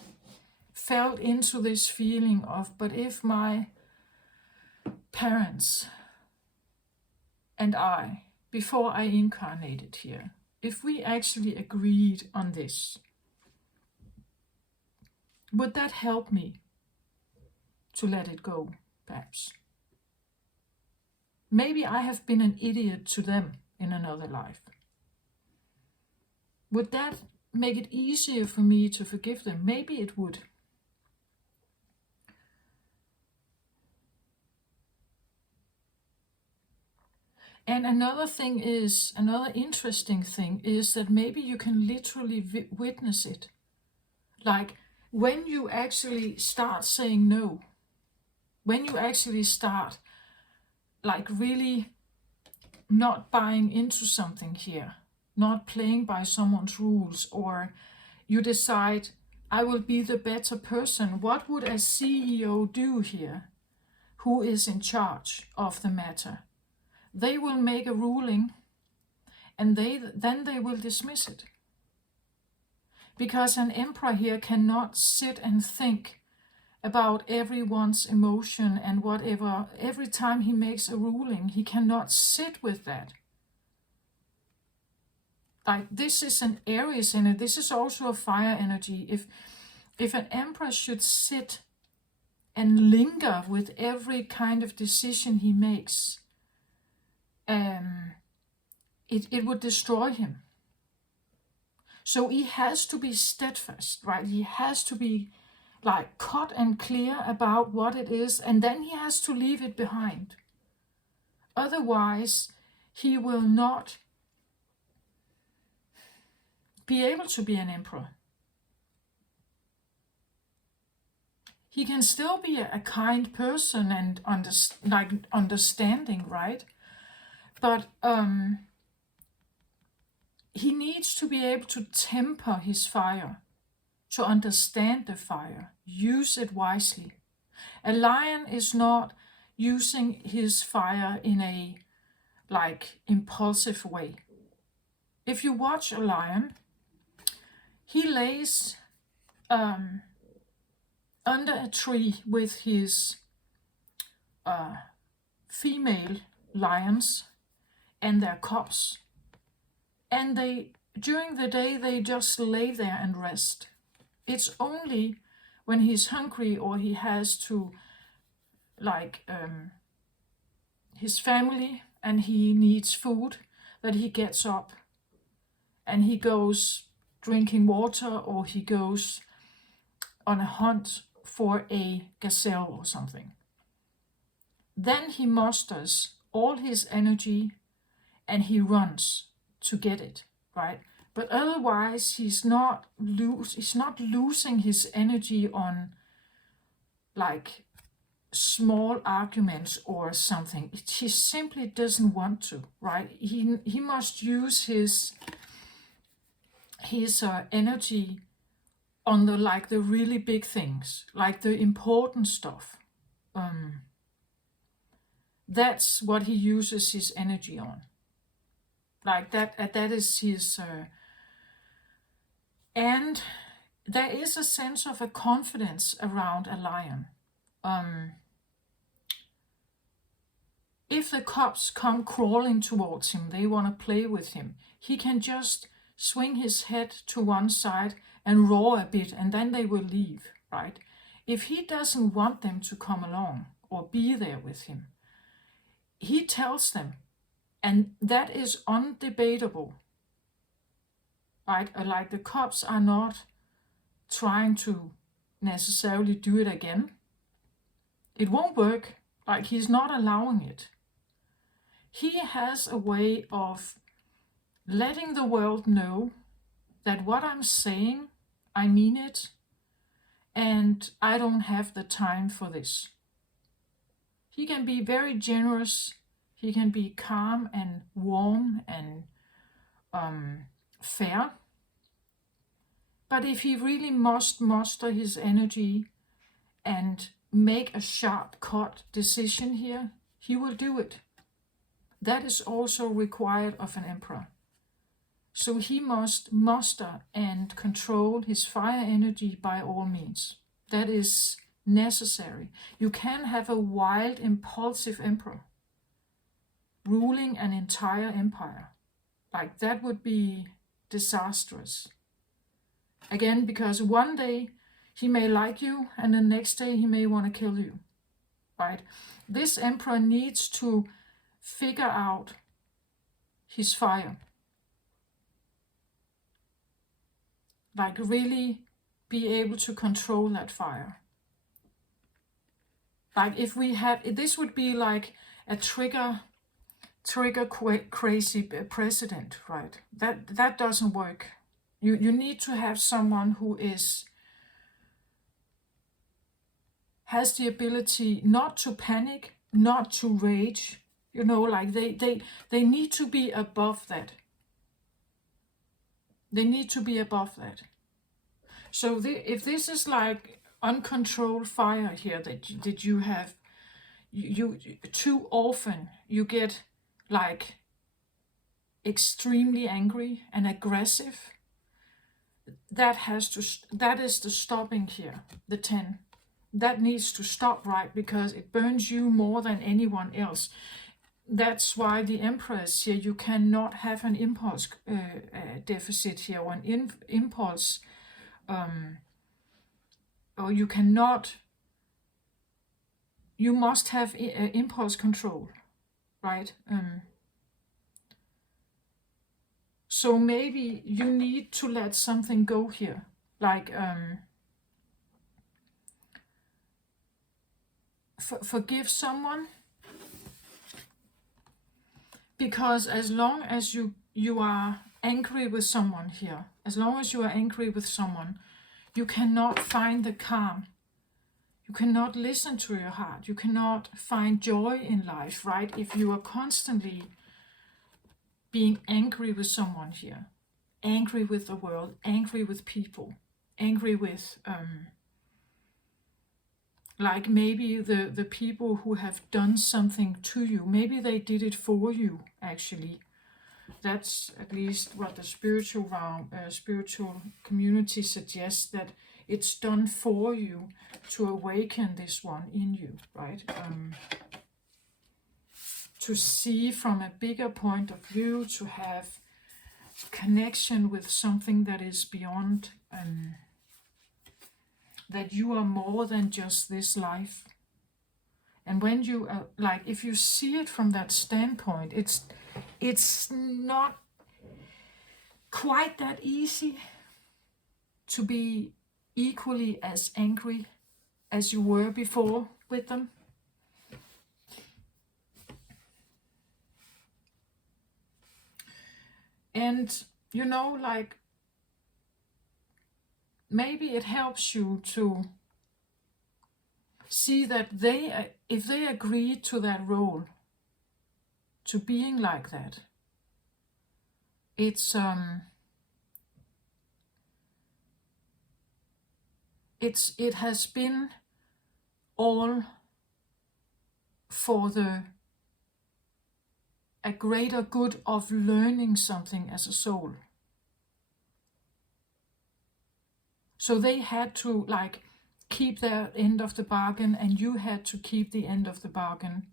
felt into this feeling of, but if my parents and I, before I incarnated here, if we actually agreed on this, would that help me to let it go, perhaps? Maybe I have been an idiot to them in another life. Would that make it easier for me to forgive them? Maybe it would. And another interesting thing is that maybe you can literally witness it. Like when you actually start saying no, when you actually start like really not buying into something here, not playing by someone's rules, or you decide, I will be the better person. What would a CEO do here, who is in charge of the matter? They will make a ruling, and then they will dismiss it. Because an emperor here cannot sit and think about everyone's emotion and whatever. Every time he makes a ruling, he cannot sit with that. Like this is an Aries energy. This is also a fire energy. If an emperor should sit and linger with every kind of decision he makes, it would destroy him. So he has to be steadfast, right? He has to be like cut and clear about what it is, and then he has to leave it behind. Otherwise, he will not be able to be an emperor. He can still be a kind person and understanding, right? But he needs to be able to temper his fire, to understand the fire, use it wisely. A lion is not using his fire in a impulsive way. If you watch a lion, he lays under a tree with his female lions and their cubs. And during the day, they just lay there and rest. It's only when he's hungry or he has to, his family and he needs food, that he gets up and he goes drinking water, or he goes on a hunt for a gazelle or something. Then he musters all his energy and he runs to get it, right? But otherwise, he's not losing his energy on small arguments or something. He simply doesn't want to, right? He must use his energy on the really big things, like the important stuff. That's what he uses his energy on. Like that is his and there is a sense of a confidence around a lion. If the cubs come crawling towards him, they want to play with him, he can just swing his head to one side and roar a bit, and then they will leave, right? if he doesn't want them to come along or be there with him, he tells them, and that is undebatable, right? Like the cops are not trying to necessarily do it again. It won't work. Like, he's not allowing it. He has a way of letting the world know that what I'm saying, I mean it, and I don't have the time for this. He can be very generous. He can be calm and warm and fair. But if he really must muster his energy and make a sharp cut decision here, he will do it. That is also required of an emperor. So he must muster and control his fire energy by all means. That is necessary. You can have a wild, impulsive emperor ruling an entire empire. Like, that would be disastrous. Again, because one day he may like you and the next day he may want to kill you, right? This emperor needs to figure out his fire. Like, really be able to control that fire. Like, if we had, this would be like a trigger crazy president, right? That doesn't work. You need to have someone who has the ability not to panic, not to rage. You know, like they need to be above that. They need to be above that. So if this is like uncontrolled fire here that you have, you too often you get like extremely angry and aggressive. That is the stopping here, the 10. That needs to stop, right? Because it burns you more than anyone else. That's why the emperor is here. You cannot have an impulse deficit here, or an impulse, or you cannot. You must have impulse control, right? So maybe you need to let something go here, like forgive someone, because as long as you are angry with someone here, as long as you are angry with someone, you cannot find the calm. You cannot listen to your heart. You cannot find joy in life, right? If you are constantly being angry with someone here, angry with the world, angry with people, angry with like maybe the people who have done something to you. Maybe they did it for you, actually. That's at least what the spiritual realm, spiritual community suggests, that it's done for you to awaken this one in you, right? To see from a bigger point of view, to have connection with something that is beyond, that you are more than just this life. And when you like, if you see it from that standpoint, it's not quite that easy to be equally as angry as you were before with them. And you know, like, maybe it helps you to see that if they agree to that role, to being like that, it has been all for a greater good of learning something as a soul. So they had to like keep their end of the bargain, and you had to keep the end of the bargain.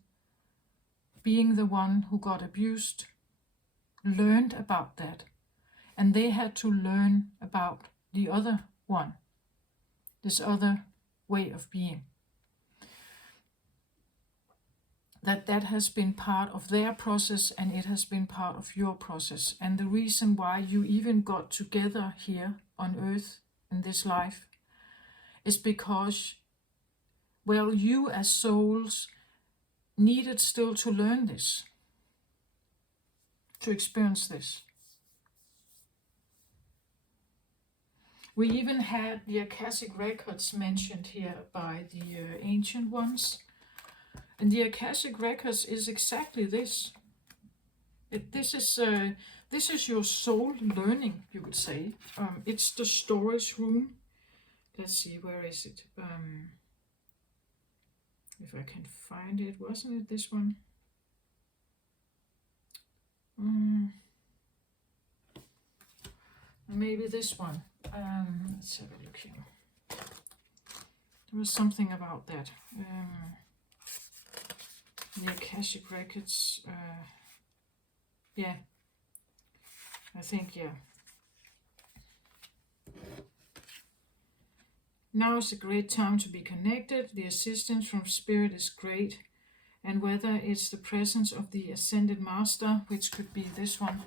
Being the one who got abused, learned about that, and they had to learn about the other one, this other way of being. That has been part of their process, and it has been part of your process. And the reason why you even got together here on earth in this life is because, well, you as souls needed still to learn this, to experience this. We even had the Akashic records mentioned here by the ancient ones. And the Akashic records is exactly this. This is your soul learning, you could say. It's the storage room. Let's see, where is it? If I can find it, wasn't it this one? Maybe this one. Let's have a look here. There was something about that. The Akashic records. Yeah. I think, yeah. Now is a great time to be connected. The assistance from Spirit is great. And whether it's the presence of the Ascended Master, which could be this one,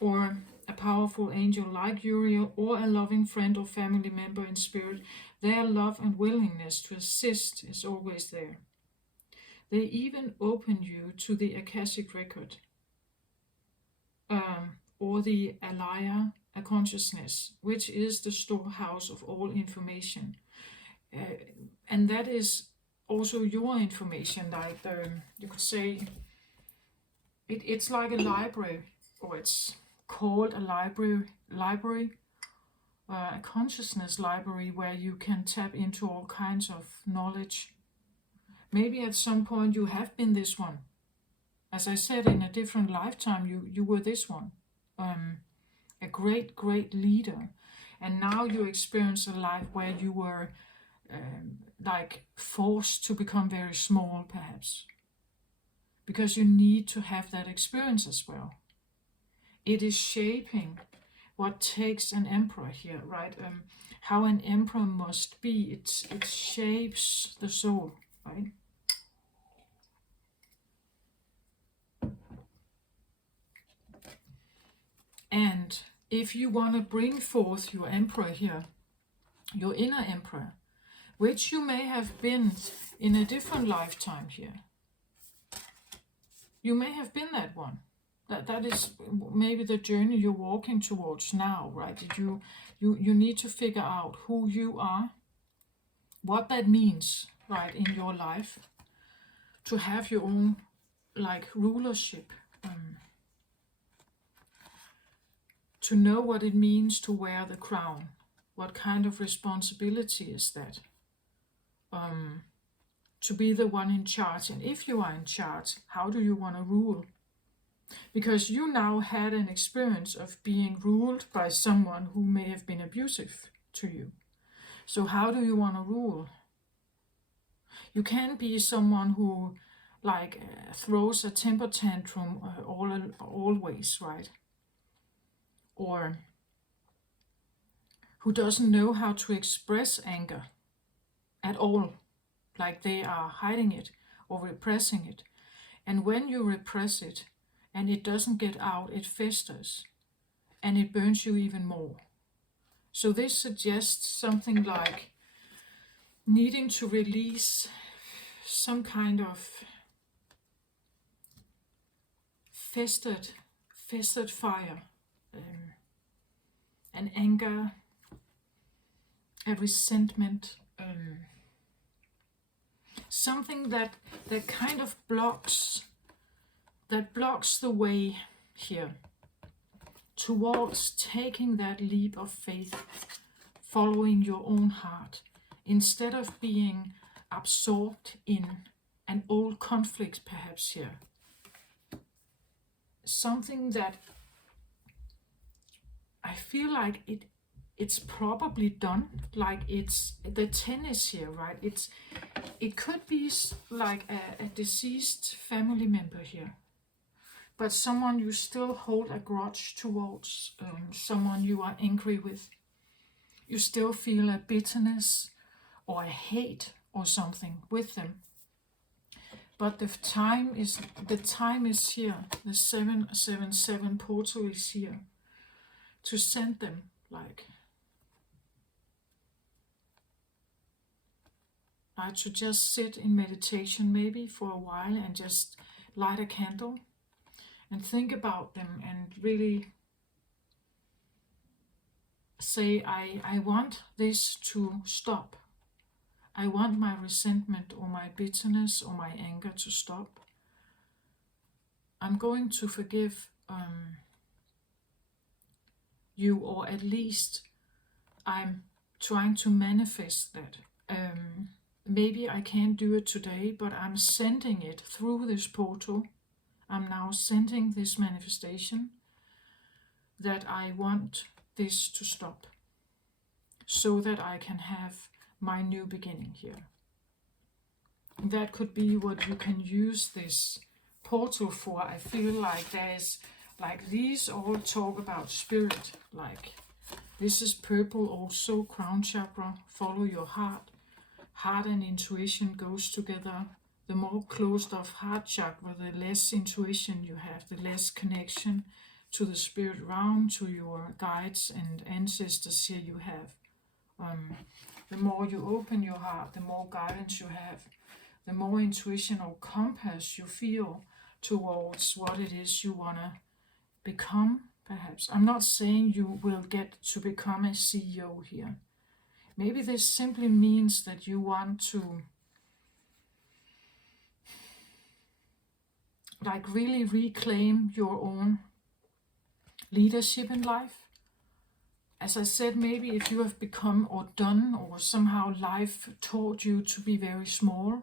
or a powerful angel like Uriel, or a loving friend or family member in spirit, their love and willingness to assist is always there. They even open you to the Akashic record, or the Alaya, a consciousness, which is the storehouse of all information. And that is also your information, like you could say, it's like a library, or it's called a library, a consciousness library, where you can tap into all kinds of knowledge. Maybe at some point you have been this one. As I said, in a different lifetime, you were this one, a great leader. And now you experience a life where you were like forced to become very small, perhaps, because you need to have that experience as well. It is shaping what takes an emperor here, right? How an emperor must be. It shapes the soul, right? And if you want to bring forth your emperor here, your inner emperor, which you may have been in a different lifetime here, you may have been that one. That is maybe the journey you're walking towards now, right? You need to figure out who you are, what that means, right, in your life, to have your own, like, rulership, to know what it means to wear the crown. What kind of responsibility is that? To be the one in charge. And if you are in charge, how do you want to rule? Because you now had an experience of being ruled by someone who may have been abusive to you. So how do you want to rule? You can be someone who, like, throws a temper tantrum always, right? Or who doesn't know how to express anger at all, like they are hiding it or repressing it. And when you repress it and it doesn't get out, it festers and it burns you even more. So this suggests something like needing to release some kind of festered fire, an anger, a resentment, something that kind of blocks the way here towards taking that leap of faith, following your own heart, instead of being absorbed in an old conflict, perhaps here. Something that I feel like it's probably done, like it's the tennis here, right? It could be like a deceased family member here, but someone you still hold a grudge towards, someone you are angry with. You still feel a bitterness or a hate or something with them. But the time is here. The 777 portal is here to send them, like to just sit in meditation maybe for a while and just light a candle and think about them and really say, I want this to stop. I want my resentment or my bitterness or my anger to stop. I'm going to forgive you, or at least I'm trying to manifest that. Maybe I can't do it today, but I'm sending it through this portal. I'm now sending this manifestation that I want this to stop so that I can have my new beginning here. That could be what you can use this portal for. I feel like there's like these all talk about spirit, like this is purple also, crown chakra, follow your heart. Heart and intuition goes together. The more closed off heart chakra, the less intuition you have, the less connection to the spirit realm, to your guides and ancestors here you have. The more you open your heart, the more guidance you have, the more intuition or compass you feel towards what it is you want to become, perhaps. I'm not saying you will get to become a CEO here. Maybe this simply means that you want to like really reclaim your own leadership in life. As I said, maybe if you have become or done or somehow life taught you to be very small,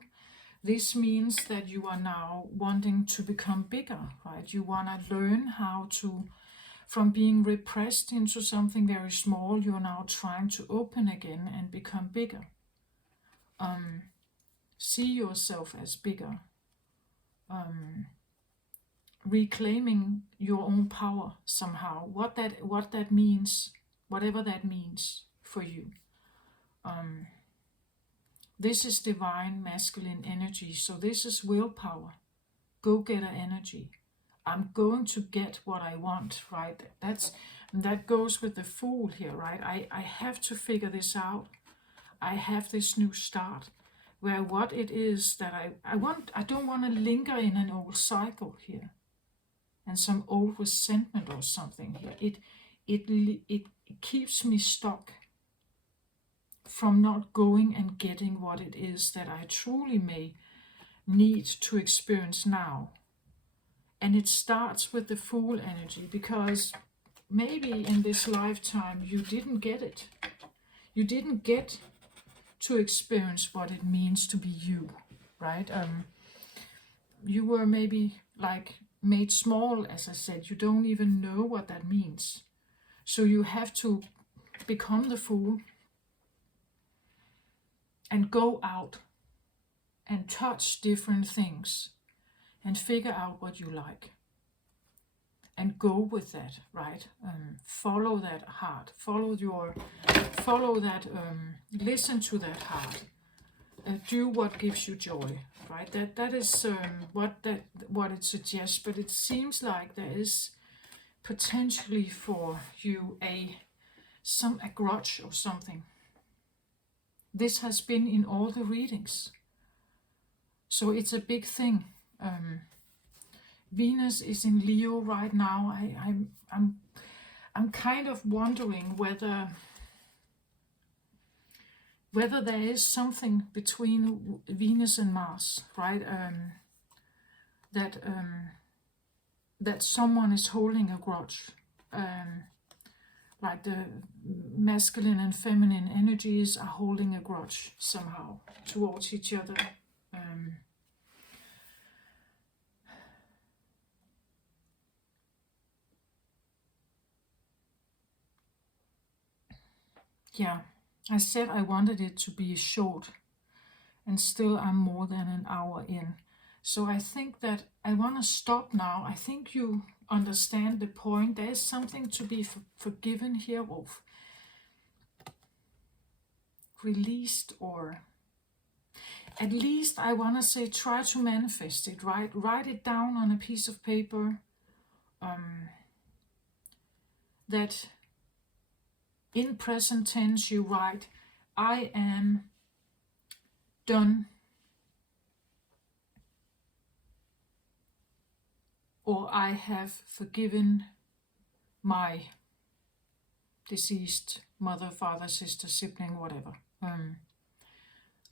this means that you are now wanting to become bigger, right? You want to learn how to, from being repressed into something very small, you're now trying to open again and become bigger. See yourself as bigger. Reclaiming your own power somehow. What that means, whatever that means for you. This is divine masculine energy, so this is willpower, go-getter energy. I'm going to get what I want, right? That goes with the Fool here, right? I have to figure this out. I have this new start, where what it is that I want, I don't want to linger in an old cycle here, and some old resentment or something here. It keeps me stuck from not going and getting what it is that I truly may need to experience now. And it starts with the Fool energy, because maybe in this lifetime you didn't get it. You didn't get to experience what it means to be you, right? You were maybe like made small, as I said. You don't even know what that means. So you have to become the Fool and go out and touch different things and figure out what you like and go with that, right? Follow that heart, listen to that heart, do what gives you joy, right? That is what it suggests. But it seems like there is potentially for you a grudge or something. This has been in all the readings, so it's a big thing. Venus is in Leo right now. I'm kind of wondering whether there is something between Venus and Mars, right? That someone is holding a grudge. Like the masculine and feminine energies are holding a grudge somehow towards each other. Yeah, I said I wanted it to be short, and still I'm more than an hour in. So I think that I want to stop now. I think you understand the point. There is something to be forgiven here, or released, or at least I want to say try to manifest it, right? Write it down on a piece of paper. That in present tense you write, I am done, or I have forgiven my deceased mother, father, sister, sibling, whatever.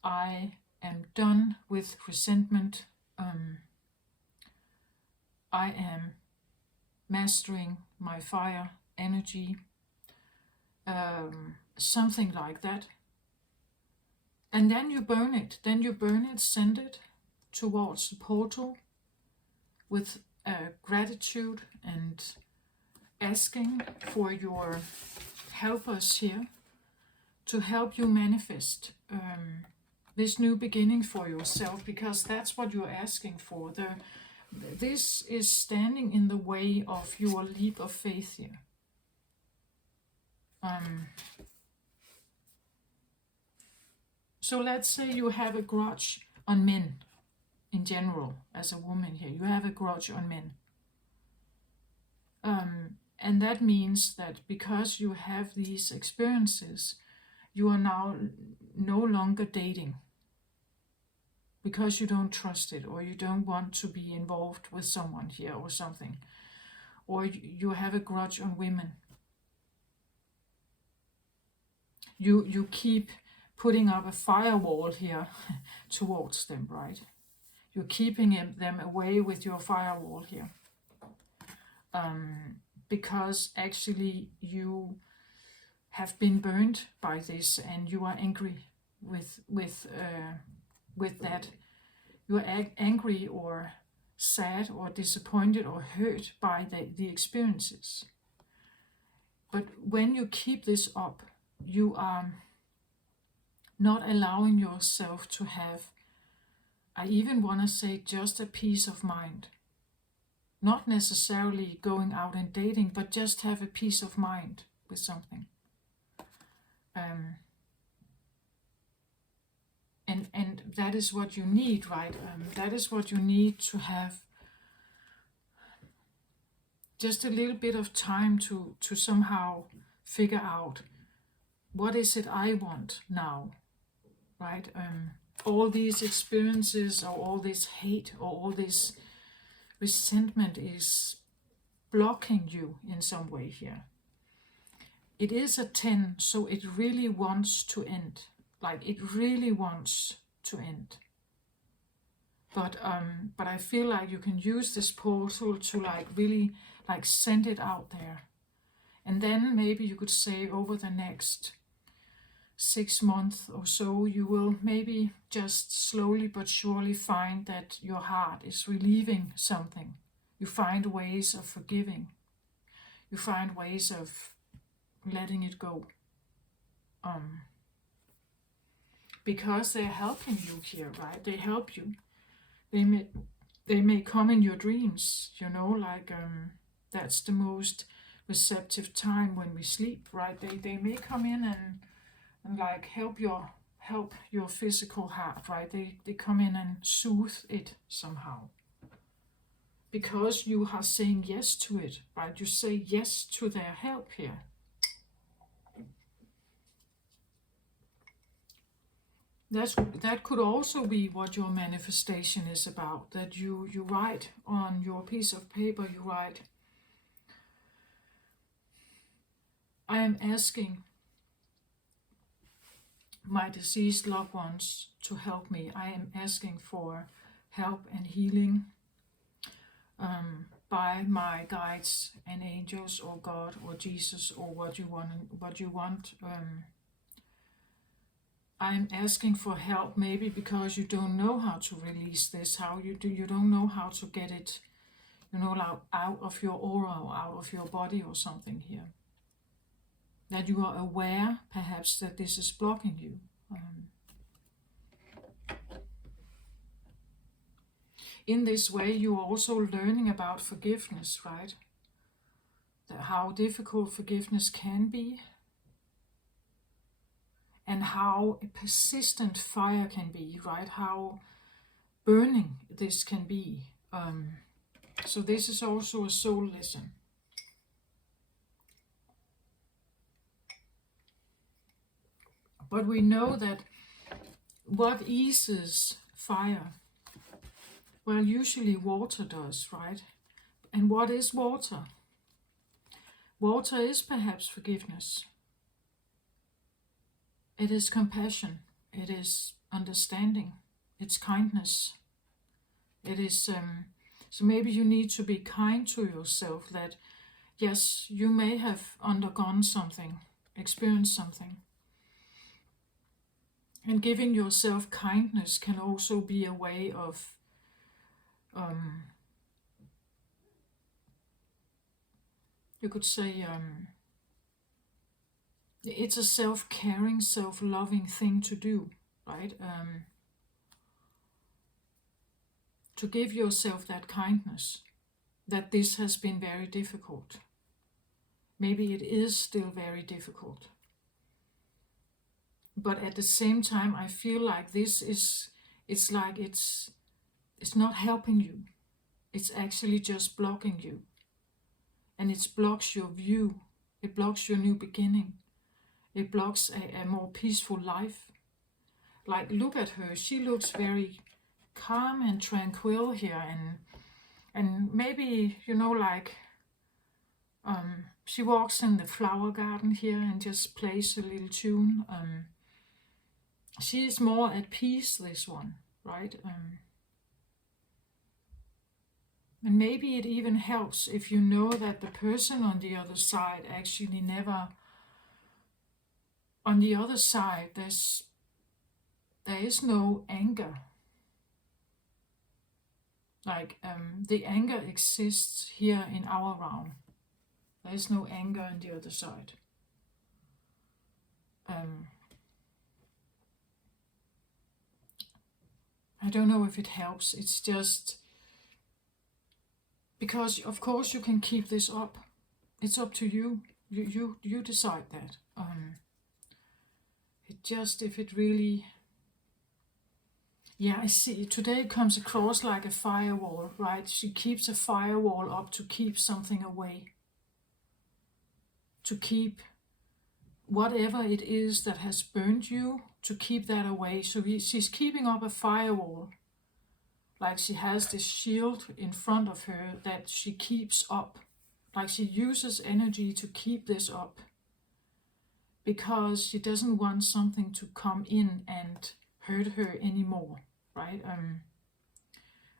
I am done with resentment. I am mastering my fire energy. Something like that. And then you burn it. Send it towards the portal with gratitude and asking for your helpers here to help you manifest this new beginning for yourself, because that's what you're asking for. This is standing in the way of your leap of faith here. So let's say you have a grudge on men in general, as a woman here. You have a grudge on men. And that means that because you have these experiences, you are now no longer dating. Because you don't trust it, or you don't want to be involved with someone here or something. Or you have a grudge on women. You keep putting up a firewall here towards them, right? You're keeping them away with your firewall here. Because actually you have been burned by this and you are angry with that. You are angry or sad or disappointed or hurt by the experiences. But when you keep this up, you are not allowing yourself to have, I even want to say, just a peace of mind. Not necessarily going out and dating, but just have a peace of mind with something. And that is what you need, right? That is what you need to have just a little bit of time to somehow figure out, what is it I want now, right? All these experiences, or all this hate, or all this resentment is blocking you in some way here. It is a 10, so it really wants to end. Like, it really wants to end. But I feel like you can use this portal to really send it out there. And then maybe you could say over the next 6 months or so, you will maybe just slowly but surely find that your heart is relieving something. You find ways of forgiving. You find ways of letting it go. Because they're helping you here, right? They help you. They may come in your dreams, that's the most receptive time when we sleep, right? They may come in and help your physical heart, right? They come in and soothe it somehow. Because you are saying yes to it, right? You say yes to their help here. That could also be what your manifestation is about. That you write on your piece of paper, you write, I am asking my deceased loved ones to help me. I am asking for help and healing by my guides and angels, or God, or Jesus, or what you want. I'm asking for help, maybe because you don't know how to release this, you don't know how to get it, out of your aura, or out of your body or something here. That you are aware, perhaps, that this is blocking you. in this way, you are also learning about forgiveness, right? How difficult forgiveness can be, and how a persistent fire can be, right? How burning this can be. So this is also a soul lesson. But we know that what eases fire? Well, usually water does, right? And what is water? Water is perhaps forgiveness. It is compassion. It is understanding. It's kindness. It is, so maybe you need to be kind to yourself that, yes, you may have undergone something, experienced something. And giving yourself kindness can also be a way of you could say it's a self-caring, self-loving thing to do, right? To give yourself that kindness, that this has been very difficult. Maybe it is still very difficult. But at the same time, I feel like it's like it's not helping you. It's actually just blocking you. And it blocks your view. It blocks your new beginning. It blocks a more peaceful life. Like, look at her. She looks very calm and tranquil here. And maybe, like, she walks in the flower garden here and just plays a little tune. She is more at peace, this one, right? And maybe it even helps if you know that the person on the other side actually never, on the other side, there is no anger. Like, the anger exists here in our realm. There is no anger on the other side. I don't know if it helps. It's just because, of course, you can keep this up. It's up to you. You decide that. It just, if it really, yeah, I see. Today it comes across like a firewall, right? She keeps a firewall up to keep something away, to keep whatever it is that has burned you, to keep that away. So she's keeping up a firewall, like she has this shield in front of her that she keeps up, like she uses energy to keep this up, because she doesn't want something to come in and hurt her anymore, right?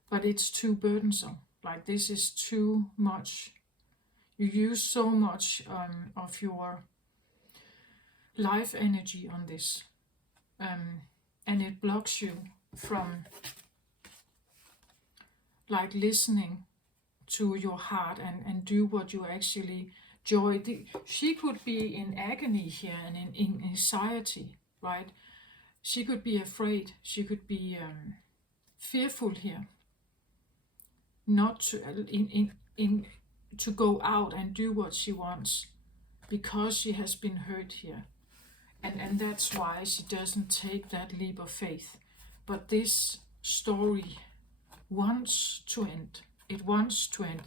But it's too burdensome. Like, this is too much. You use so much of your life energy on this, and it blocks you from, like, listening to your heart and do what you actually joy. She could be in agony here and in anxiety, right? She could be afraid. She could be fearful here, not to to go out and do what she wants, because she has been hurt here, and that's why she doesn't take that leap of faith. But this story wants to end. It wants to end.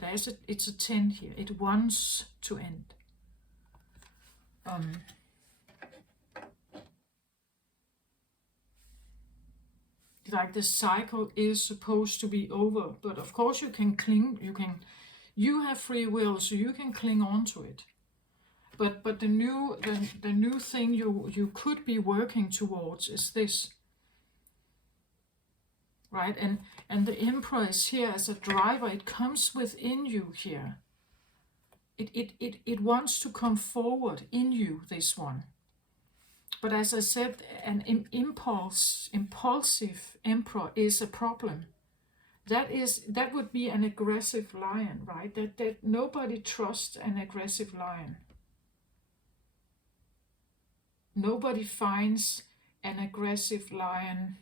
It's a 10 here. It wants to end. Like, the cycle is supposed to be over, but of course you can cling. You have free will, so you can cling on to it. But the new thing you could be working towards is this. Right? And the Emperor is here as a driver. It comes within you here. It wants to come forward in you, this one. But as I said, an impulsive Emperor is a problem. That would be an aggressive lion, right? That nobody trusts an aggressive lion. Nobody finds an aggressive lion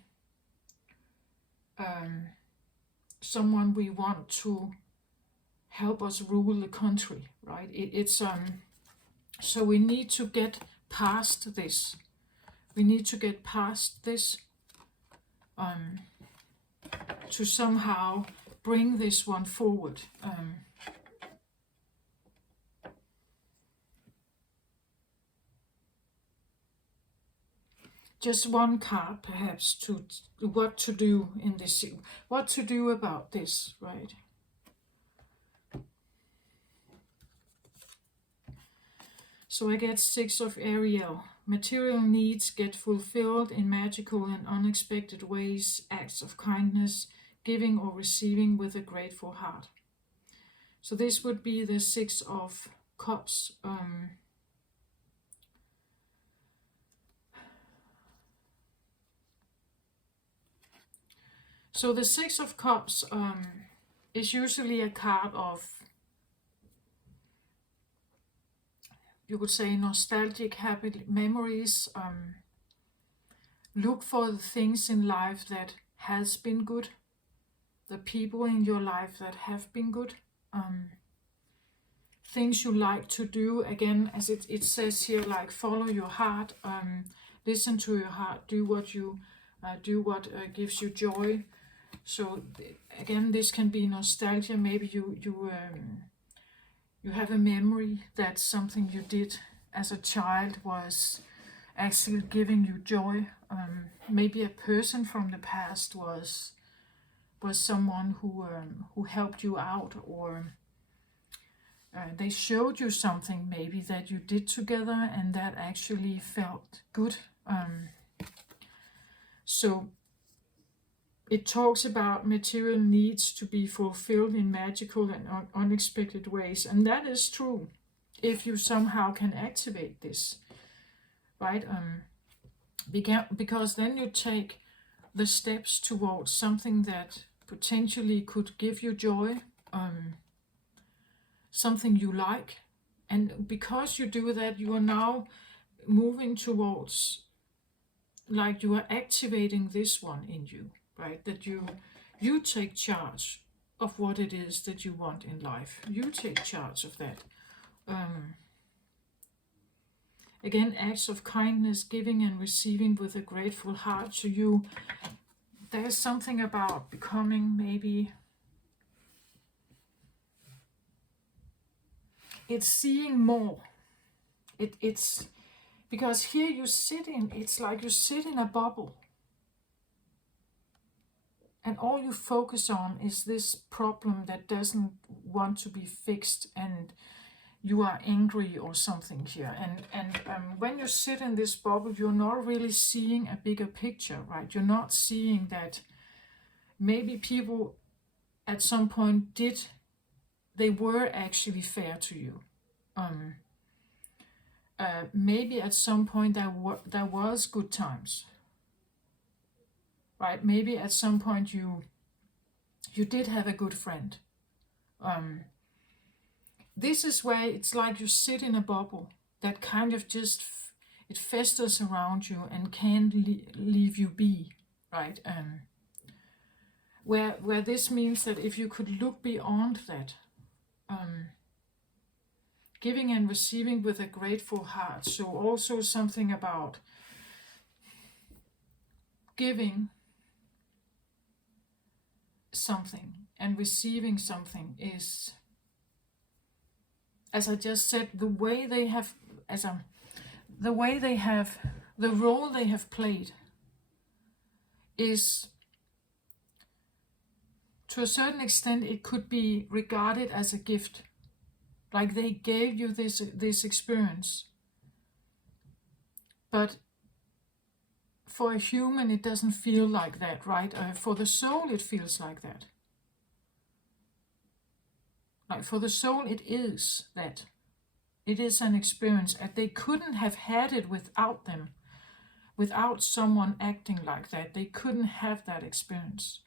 someone we want to help us rule the country, right? So we need to get past this. We need to get past this to somehow bring this one forward. Just one card, perhaps, to what to do in this, what to do about this, right? So I get 6 of Ariel. Material needs get fulfilled in magical and unexpected ways, acts of kindness, giving or receiving with a grateful heart. So this would be the 6 of Cups. So the 6 of Cups is usually a card of, you could say, nostalgic, happy memories. Look for the things in life that has been good, the people in your life that have been good, things you like to do. Again, as it says here, like follow your heart, listen to your heart, do what you do what gives you joy. So again, this can be nostalgia. Maybe you have a memory that something you did as a child was actually giving you joy. Maybe a person from the past was someone who helped you out, or they showed you something maybe that you did together and that actually felt good. So it talks about material needs to be fulfilled in magical and unexpected ways, and that is true if you somehow can activate this, right? Because then you take the steps towards something that potentially could give you joy, something you like, and because you do that, you are now moving towards, like, you are activating this one in you, right? That you take charge of what it is that you want in life. You take charge of that. Again, acts of kindness, giving and receiving with a grateful heart. So there's something about becoming, maybe it's seeing more. It's because here it's like you sit in a bubble, and all you focus on is this problem that doesn't want to be fixed, and you are angry or something here. And when you sit in this bubble, you're not really seeing a bigger picture, right? You're not seeing that maybe people at some point they were actually fair to you. Maybe at some point there was good times, right? Maybe at some point you did have a good friend. This is where it's like you sit in a bubble that kind of just it festers around you and can't leave you be, right? Where this means that if you could look beyond that, giving and receiving with a grateful heart. So also something about giving something and receiving something is, as I just said, the role they have played is, to a certain extent, it could be regarded as a gift. Like they gave you this experience. But for a human, it doesn't feel like that, right? For the soul, it feels like that. Like for the soul, it is that. It is an experience, and they couldn't have had it without them. Without someone acting like that, they couldn't have that experience.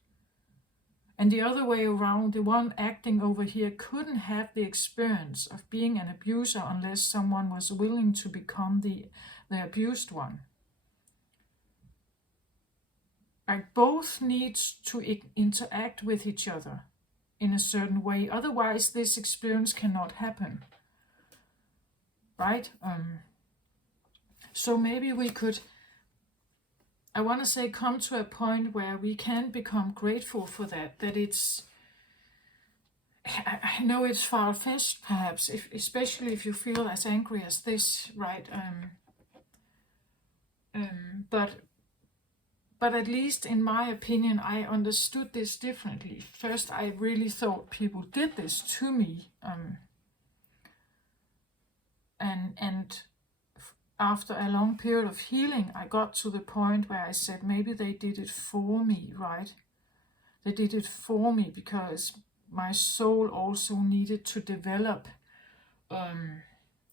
And the other way around, the one acting over here couldn't have the experience of being an abuser unless someone was willing to become the abused one. Like both need to interact with each other in a certain way. Otherwise, this experience cannot happen, right? So maybe we could, I want to say, come to a point where we can become grateful for that. That it's, I know it's far-fetched, perhaps, especially if you feel as angry as this, right? But at least in my opinion, I understood this differently. First, I really thought people did this to me, and after a long period of healing, I got to the point where I said maybe they did it for me, right? They did it for me because my soul also needed to develop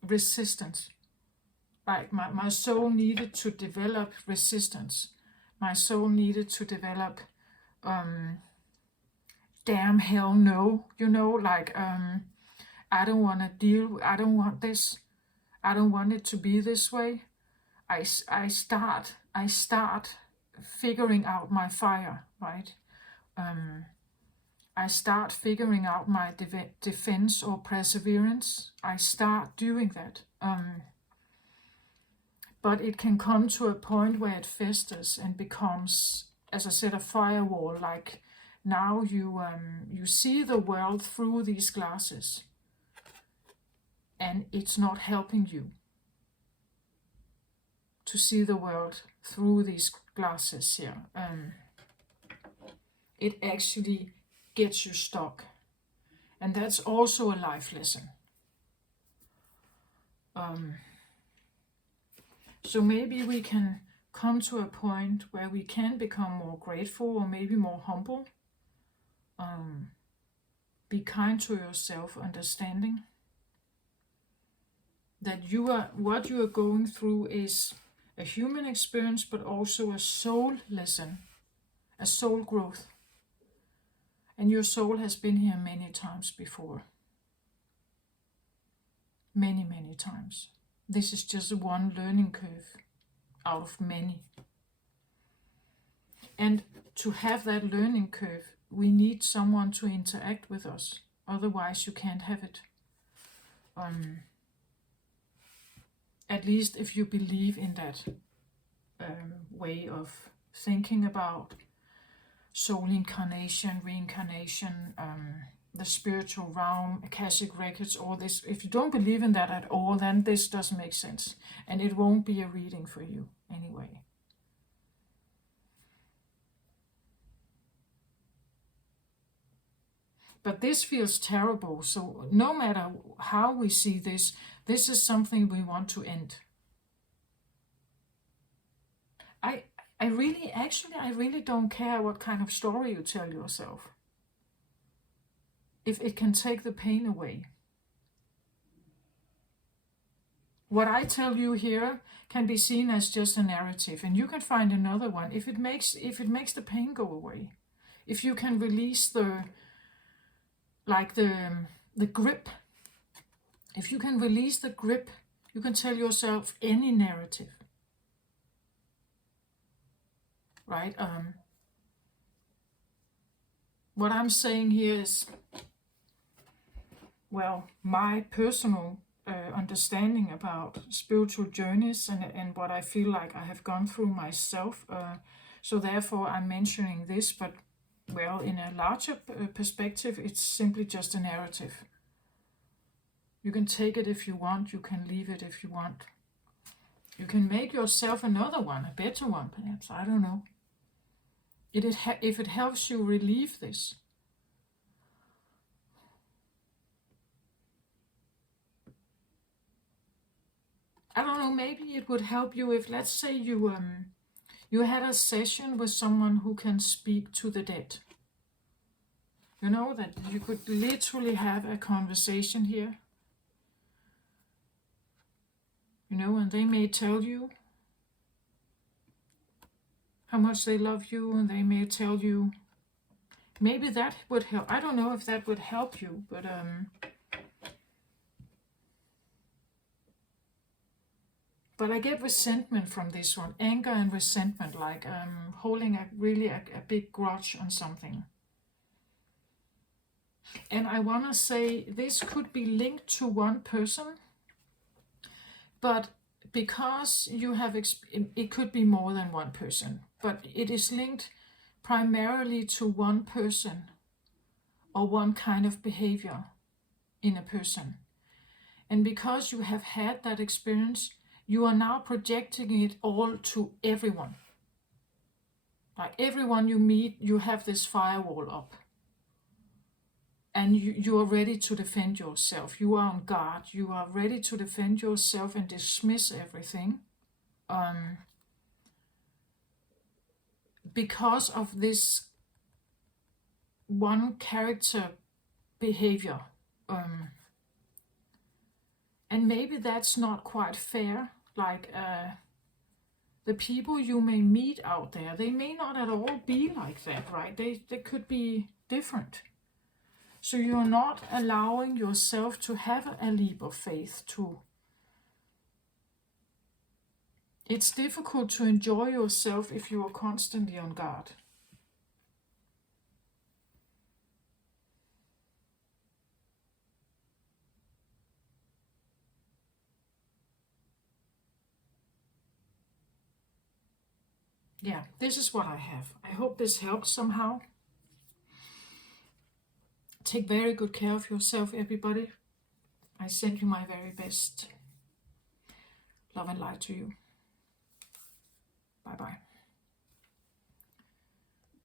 resistance. Right, my soul needed to develop resistance. My soul needed to develop damn hell no, like I don't want to I don't want this. I don't want it to be this way. I start figuring out my fire, right? I start figuring out my defense or perseverance. I start doing that. But it can come to a point where it festers and becomes, as I said, a firewall. Like now you see the world through these glasses, and it's not helping you to see the world through these glasses here. It actually gets you stuck, and that's also a life lesson. So maybe we can come to a point where we can become more grateful or maybe more humble. Be kind to yourself, understanding that what you are going through is a human experience, but also a soul lesson, a soul growth. And your soul has been here many times before. Many, many times. This is just one learning curve out of many. And to have that learning curve, we need someone to interact with us. Otherwise, you can't have it. At least if you believe in that way of thinking about soul incarnation, reincarnation, the spiritual realm, Akashic records, all this. If you don't believe in that at all, then this doesn't make sense. And it won't be a reading for you anyway. But this feels terrible. So no matter how we see this, this is something we want to end. I really don't care what kind of story you tell yourself, if it can take the pain away. What I tell you here can be seen as just a narrative, and you can find another one if it makes the pain go away. If you can release the grip. If you can release the grip, you can tell yourself any narrative. Right? What I'm saying here is, well, my personal understanding about spiritual journeys and what I feel like I have gone through myself. So therefore I'm mentioning this, but well, in a larger perspective, it's simply just a narrative. You can take it if you want, you can leave it if you want. You can make yourself another one, a better one perhaps, I don't know. If it helps you relieve this. I don't know, maybe it would help you if, let's say, you had a session with someone who can speak to the dead. You know, that you could literally have a conversation here. You know, and they may tell you how much they love you, and they may tell you, maybe that would help. I don't know if that would help you, but But I get resentment from this one, anger and resentment, like holding a big grudge on something. And I want to say this could be linked to one person, but because you have, it could be more than one person, but it is linked primarily to one person or one kind of behavior in a person. And because you have had that experience, you are now projecting it all to everyone. Like everyone you meet, you have this firewall up. And you are ready to defend yourself. You are on guard. You are ready to defend yourself and dismiss everything. Because of this one character behavior. And maybe that's not quite fair. Like the people you may meet out there, they may not at all be like that, right? They could be different. So you're not allowing yourself to have a leap of faith too. It's difficult to enjoy yourself if you are constantly on guard. Yeah, this is what I have. I hope this helped somehow. Take very good care of yourself, everybody. I send you my very best. Love and light to you. Bye-bye.